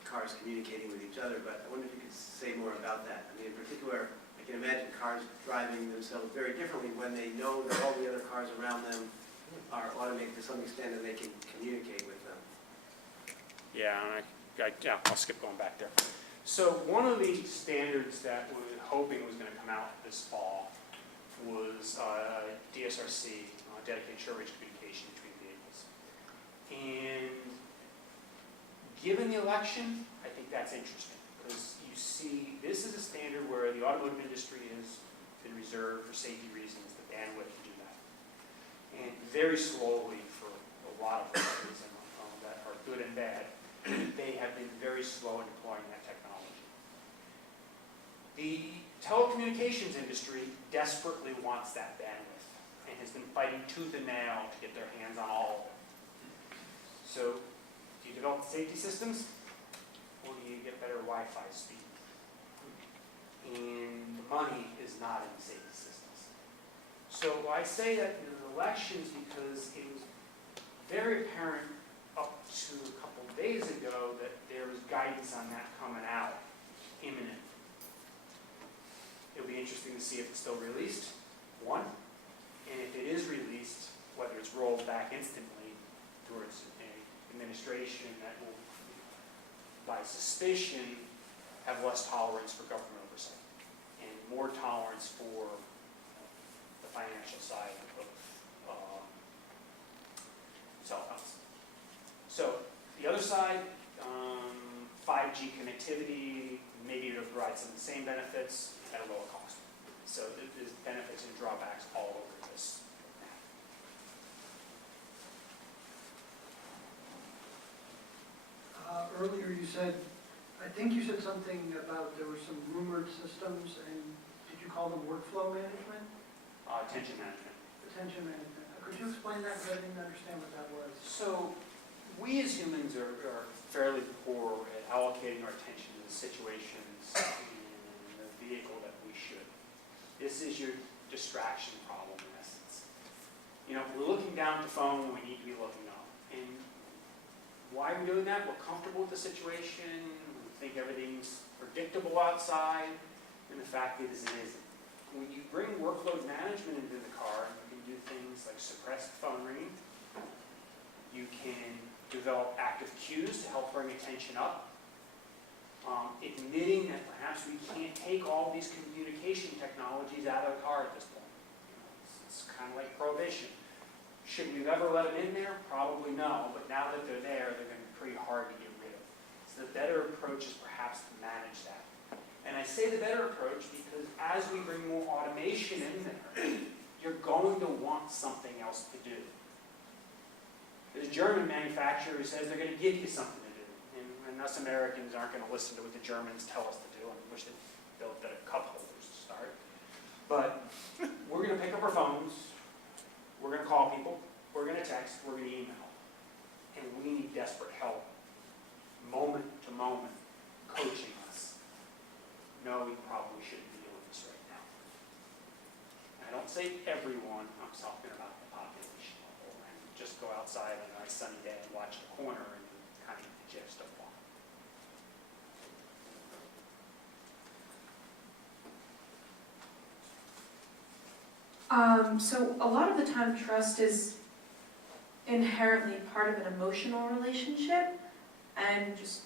cars communicating with each other, but I wonder if you could say more about that. I mean, in particular, I can imagine cars driving themselves very differently when they know that all the other cars around them are automated to some extent and they can communicate with them. Yeah, I'll skip going back there. So one of the standards that we're hoping was going to come out this fall was DSRC, dedicated short-range communication between vehicles. And given the election, I think that's interesting because you see this is a standard where the automotive industry has been reserved for safety reasons, the bandwidth to do that. And very slowly for a lot of reasons that are good and bad, they have been very slow in deploying that technology. The telecommunications industry desperately wants that bandwidth and has been fighting tooth and nail to get their hands on all of it. So, do you develop safety systems, or do you get better Wi-Fi speed? And the money is not in the safety systems. So I say that in the elections because it was very apparent up to a couple days ago that there was guidance on that coming out, imminent. It'll be interesting to see if it's still released, one, and if it is released, whether it's rolled back instantly towards an administration that will, by suspicion, have less tolerance for government oversight and more tolerance for the financial side of cell phones. So the other side, 5G connectivity, maybe it'll provide some of the same benefits at a lower cost. So there's benefits and drawbacks all over this. Earlier you said, I think you said something about there were some rumored systems, and did you call them workflow management? Attention management. Attention management. Could you explain that, because I didn't understand what that was? So we as humans are fairly poor at allocating our attention to the situations in the vehicle that we should. This is your distraction problem in essence. You know, we're looking down at the phone when we need to be looking up. And why are we doing that? We're comfortable with the situation. We think everything's predictable outside. And the fact is, it isn't. When you bring workload management into the car, you can do things like suppress phone ringing. You can develop active cues to help bring attention up. Admitting that perhaps we can't take all these communication technologies out of the car at this point. You know, it's kind of like prohibition. Should we ever let them in there? Probably no, but now that they're there, they're going to be pretty hard to get rid of. So the better approach is perhaps to manage that. And I say the better approach because as we bring more automation in there, you're going to want something else to do. There's a German manufacturer who says they're going to give you something to do. And us Americans aren't going to listen to what the Germans tell us to do. I wish they built better cup holders to start. But we're going to pick up our phones. We're going to call people. We're going to text. We're going to email. And we need desperate help, moment to moment, coaching us. No, we probably shouldn't be doing this right now. And I don't say everyone. I'm talking about the population level. And just go outside on a nice sunny day and watch the corner and kind of get the gist of one. So a lot of the time trust is inherently part of an emotional relationship, and just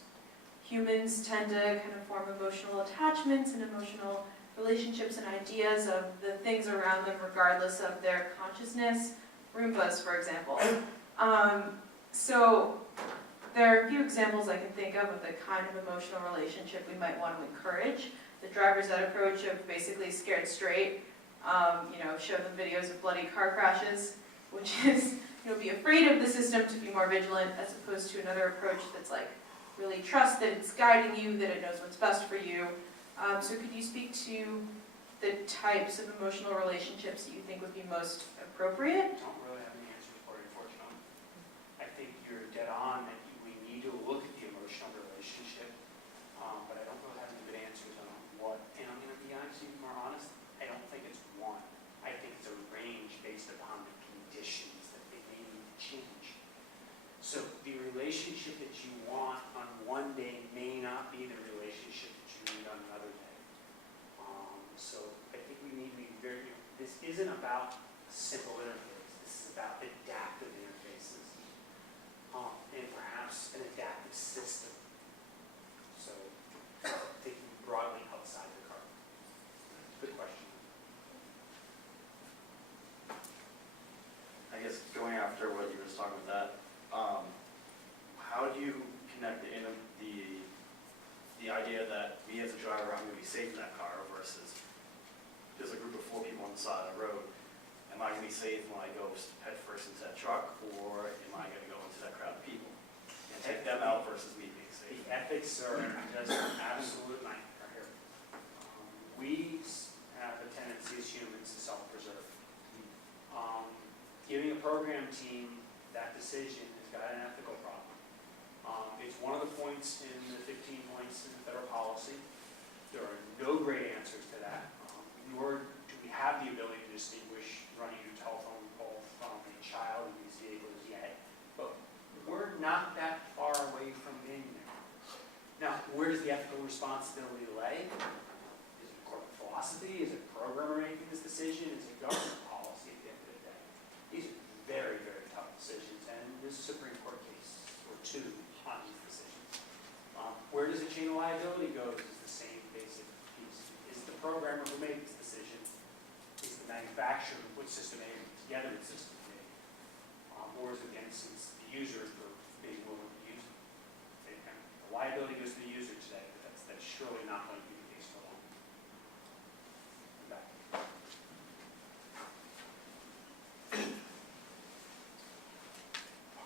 humans tend to kind of form emotional attachments and emotional relationships and ideas of the things around them regardless of their consciousness. Roombas, for example. So there are a few examples I can think of the kind of emotional relationship we might want to encourage. The driver's ed approach of basically scared straight, show them videos of bloody car crashes, which is, be afraid of the system to be more vigilant, as opposed to another approach that's like, really trust that it's guiding you, that it knows what's best for you. So could you speak to the types of emotional relationships that you think would be most appropriate? I don't really have any answers for you, unfortunately. I think you're dead on that we need to look at the emotional relationship, but I don't really have any good answers on what. And I'm going to be honest, even more honest, I don't think it's one. I think it's a range based upon the conditions that they may need to change. So the relationship that you want on one day may not be the relationship that you need on another day. So I think we need to be very, this isn't about a simple interface. This is about adaptive interfaces. And perhaps an adaptive system. So thinking broadly outside the car. Good question. I guess going after what you were just talking about that, how do you connect the idea that me as a driver, I'm going to be safe in that car versus there's a group of 4 people on the side of the road. Am I going to be safe when I go head first into that truck, or am I going to go into that crowd of people and take them out versus me being safe? The ethics are just an absolute nightmare here. We have a tendency as humans to self-preserve. Giving a program team that decision has got an ethical problem. It's one of the points in the 15 points in the federal policy. There are no great answers to that, nor do we have the ability to distinguish running your telephone pole from a child in these vehicles yet. But we're not that responsibility lay? Is it corporate philosophy? Is it a programmer making this decision? Is it government policy at the end of the day? These are very, very tough decisions, and there's a Supreme Court case or two on these decisions. Where does the chain of liability go is the same basic piece. Is the programmer who made this decision, is the manufacturer who put system A together in system A, or is it against the user for being willing to use it? Okay, and the liability goes to the user today, but that's surely not going to be the case for long. Back.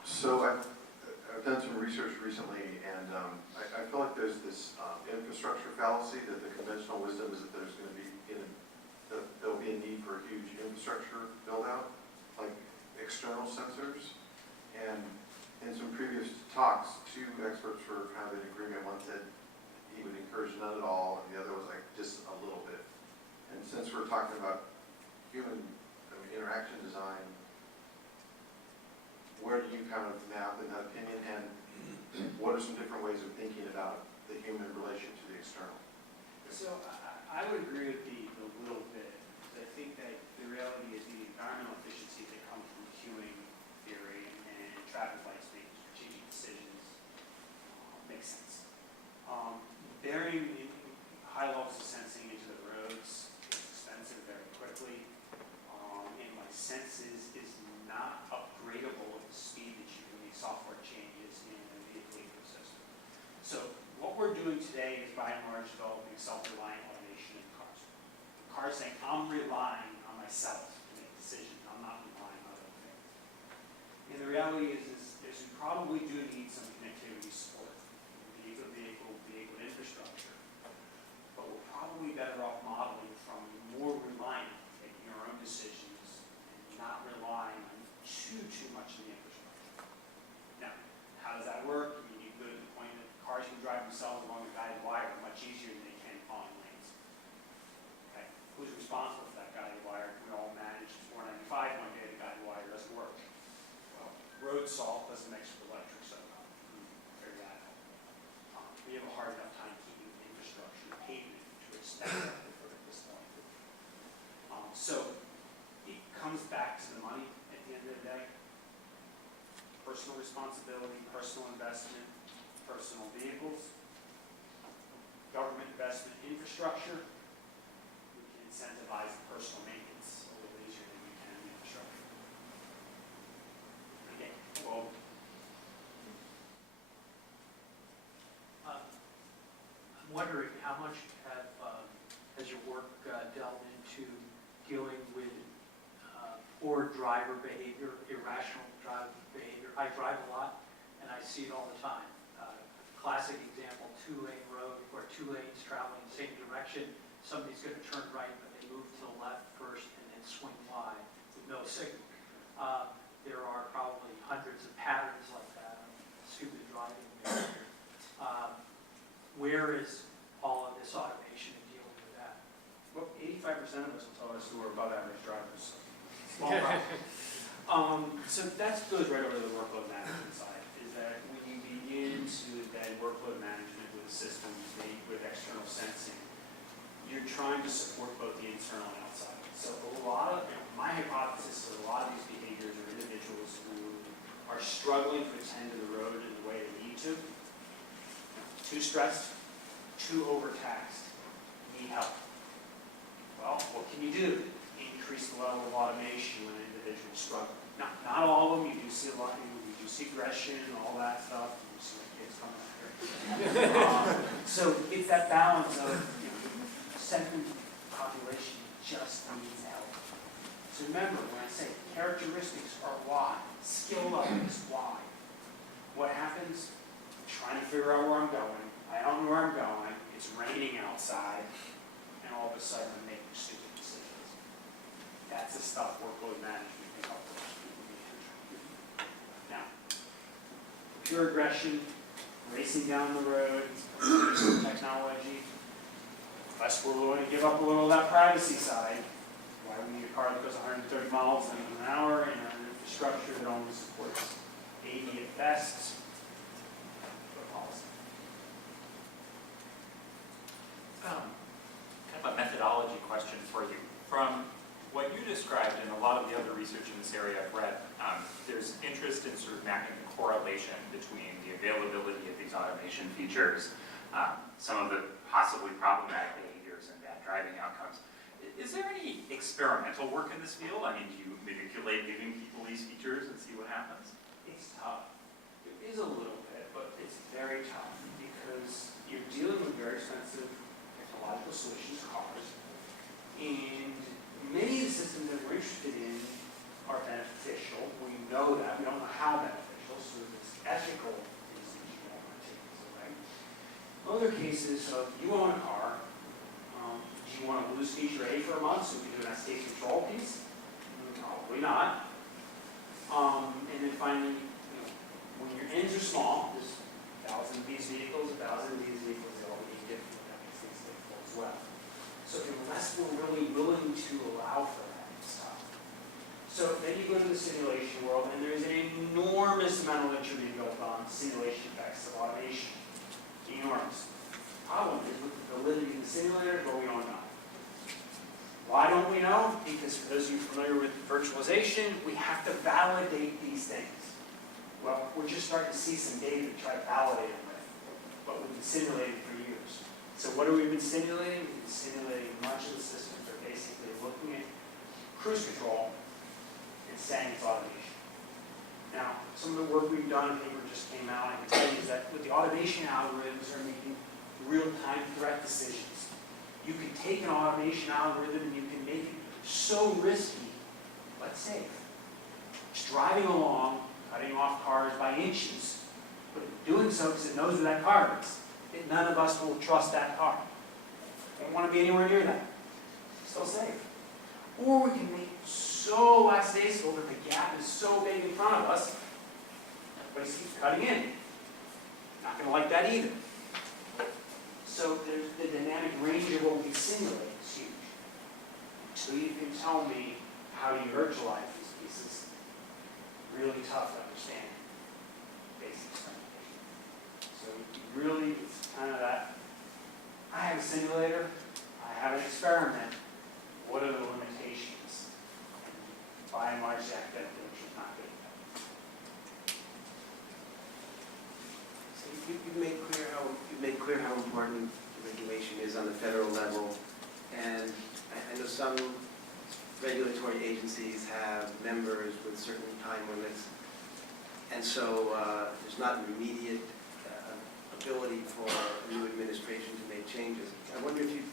So I've done some research recently, and I feel like there's this infrastructure fallacy that the conventional wisdom is that there's going to be, that there'll be a need for a huge infrastructure build-out, like external sensors. And in some previous talks, two experts were kind of in agreement. One said he would encourage none at all, and the other was like just a little bit. And since we're talking about human interaction design, where do you kind of map in that opinion, and what are some different ways of thinking about the human relation to the external? So I would agree with the little bit, because I think that the reality is the environmental efficiencies that come from queuing theory and traffic lights making strategic decisions makes sense. Burying high levels of sensing into the roads is expensive very quickly, and my sense is not upgradable at the speed that you can make software changes in a vehicle ecosystem. So what we're doing today is by and large developing self-reliant automation in cars. The car's saying, I'm relying on myself to make decisions. I'm not relying on other things. And the reality is you probably do need some connectivity support, vehicle infrastructure. But we're probably better off modeling from more reliant on making our own decisions and not relying on too much in the infrastructure. Now, how does that work? You need to go to the point that cars can drive themselves along the guided wire much easier than they can following lanes. Okay, who's responsible for that guided wire? We all managed 495 one day, the guided wire doesn't work. Well, road salt doesn't mix with electric soda. Figure that out. We have a hard enough time keeping infrastructure pavement to extend that at this point. So it comes back to the money at the end of the day. Personal responsibility, personal investment, personal vehicles, government investment in infrastructure. We can incentivize the personal maintenance a little easier than we can in infrastructure. Okay, well, I'm wondering how much has your work delved into dealing with poor driver behavior, irrational driver behavior? I drive a lot, and I see it all the time. Classic example, two-lane road where two lanes traveling the same direction. Somebody's going to turn right, but they move to the left first and then swing wide with no signal. There are probably hundreds of patterns like that of stupid driving behavior. Where is all of this automation in dealing with that? well, 85% of us will tell us who are above average drivers. Small problem. So that goes right over to the workload management side, is that when you begin to embed workload management with systems with external sensing, you're trying to support both the internal and outside. So a lot of, my hypothesis is a lot of these behaviors are individuals who are struggling to attend to the road in the way they need to. Too stressed, too overtaxed, need help. Well, what can you do? Increase the level of automation when an individual is struggling. Not all of them, you do see a lot, you do see aggression and all that stuff. You see the kids coming out here. So it's that balance of, segment population just needs help. So remember, when I say characteristics are why, skill level is why. What happens? I'm trying to figure out where I'm going. I don't know where I'm going. It's raining outside. And all of a sudden I'm making stupid decisions. That's the stuff workload management can help with. Now, pure aggression, racing down the road, using technology, unless we're willing to give up a little of that privacy side, why we need a car that goes 130 miles an hour and an infrastructure that only supports 80 at best. Good policy. research in this area I've read, there's interest in sort of mapping the correlation between the availability of these automation features, some of the possibly problematic behaviors and bad driving outcomes. Is there any experimental work in this field? I mean, do you manipulate giving people these features and see what happens? It's tough. There is a little bit, but it's very tough because you're dealing with very expensive technological solutions, cars, and many of the systems that we're interested in are beneficial. We know that. We don't know how beneficial, so this ethical reasons you don't want to take this away. Other cases of you own a car, do you want to lose feature A for a month so we can do that state control piece? Probably not. And then finally, when your ends are small, there's 1,000 of these vehicles, 1,000 of these vehicles, they all need different, that makes things difficult as well. So unless we're really willing to allow for that stuff. So then you go to the simulation world, and there's an enormous amount of literature being built on simulation effects of automation. Enormous. Problem is with the validity of the simulator, but we don't know. Why don't we know? Because for those of you familiar with virtualization, we have to validate these things. Well, we're just starting to see some data to try to validate them with, but we've been simulating for years. So what have we been simulating? We've been simulating much of the systems that are basically looking at cruise control and saying it's automation. Now, some of the work we've done, a paper just came out, I can tell you is that with the automation algorithms are making real-time threat decisions. You can take an automation algorithm and you can make it so risky, but safe. It's driving along, cutting off cars by inches, but doing so because it knows where that car is. None of us will trust that car. We don't want to be anywhere near that. Still safe. Or we can make it so lackadaisical that the gap is so big in front of us, everybody keeps cutting in. Not going to like that either. So there's the dynamic range of what we can simulate is huge. So you can tell me how you virtualize these pieces. Really tough to understand basic simulation. So really, it's kind of that, I have a simulator, I have an experiment, what are the limitations? And by and large, that literature is not good enough. So you've made clear how important regulation is on the federal level, and I know some regulatory agencies have members with certain time limits, and so there's not an immediate ability for a new administration to make changes. I wonder if you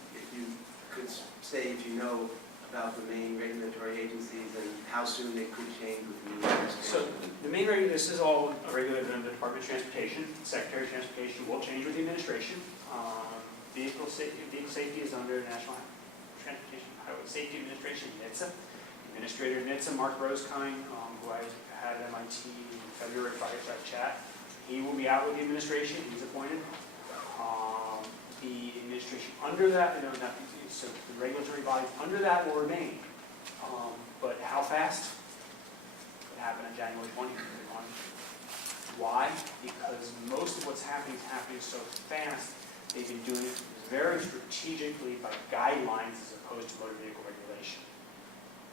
could say if you know about the main regulatory agencies and how soon they could change with the new administration. So the main regulator, this is all regulated under the Department of Transportation. Secretary of Transportation will change with the administration. Vehicle safety is under National Transportation Highway Safety Administration, NHTSA. Administrator NHTSA, Mark Rosekind, who I had at MIT in February fireside chat, he will be out with the administration. He's appointed. The administration under that, so the regulatory bodies under that will remain. But how fast? It happened on January 20th. Why? Because most of what's happening is happening so fast. They've been doing it very strategically by guidelines as opposed to motor vehicle regulation.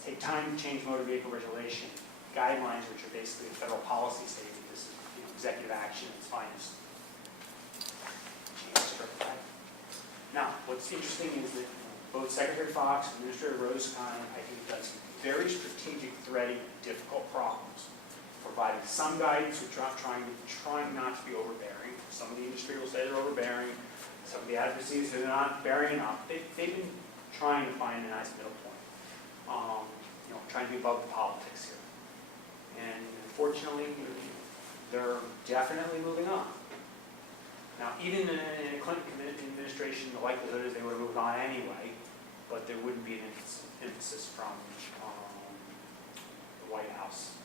Take time to change motor vehicle regulation. Guidelines, which are basically a federal policy statement, this is executive action at its finest. Now, what's interesting is that both Secretary Fox and Administrator Rosekind, I think, have done some very strategic threading of difficult problems, providing some guidance, which are trying not to be overbearing. Some of the industry will say they're overbearing. Some of the advocacies say they're not bearing enough. They've been trying to find a nice middle point. Trying to be above the politics here. And unfortunately, they're definitely moving on. Now, even in a Clinton administration, the likelihood is they would have moved on anyway, but there wouldn't be an emphasis from the White House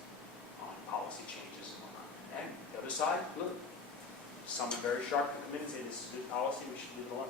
on policy changes and whatnot. And the other side, look, someone very sharp to come in and say this is good policy, we should move on.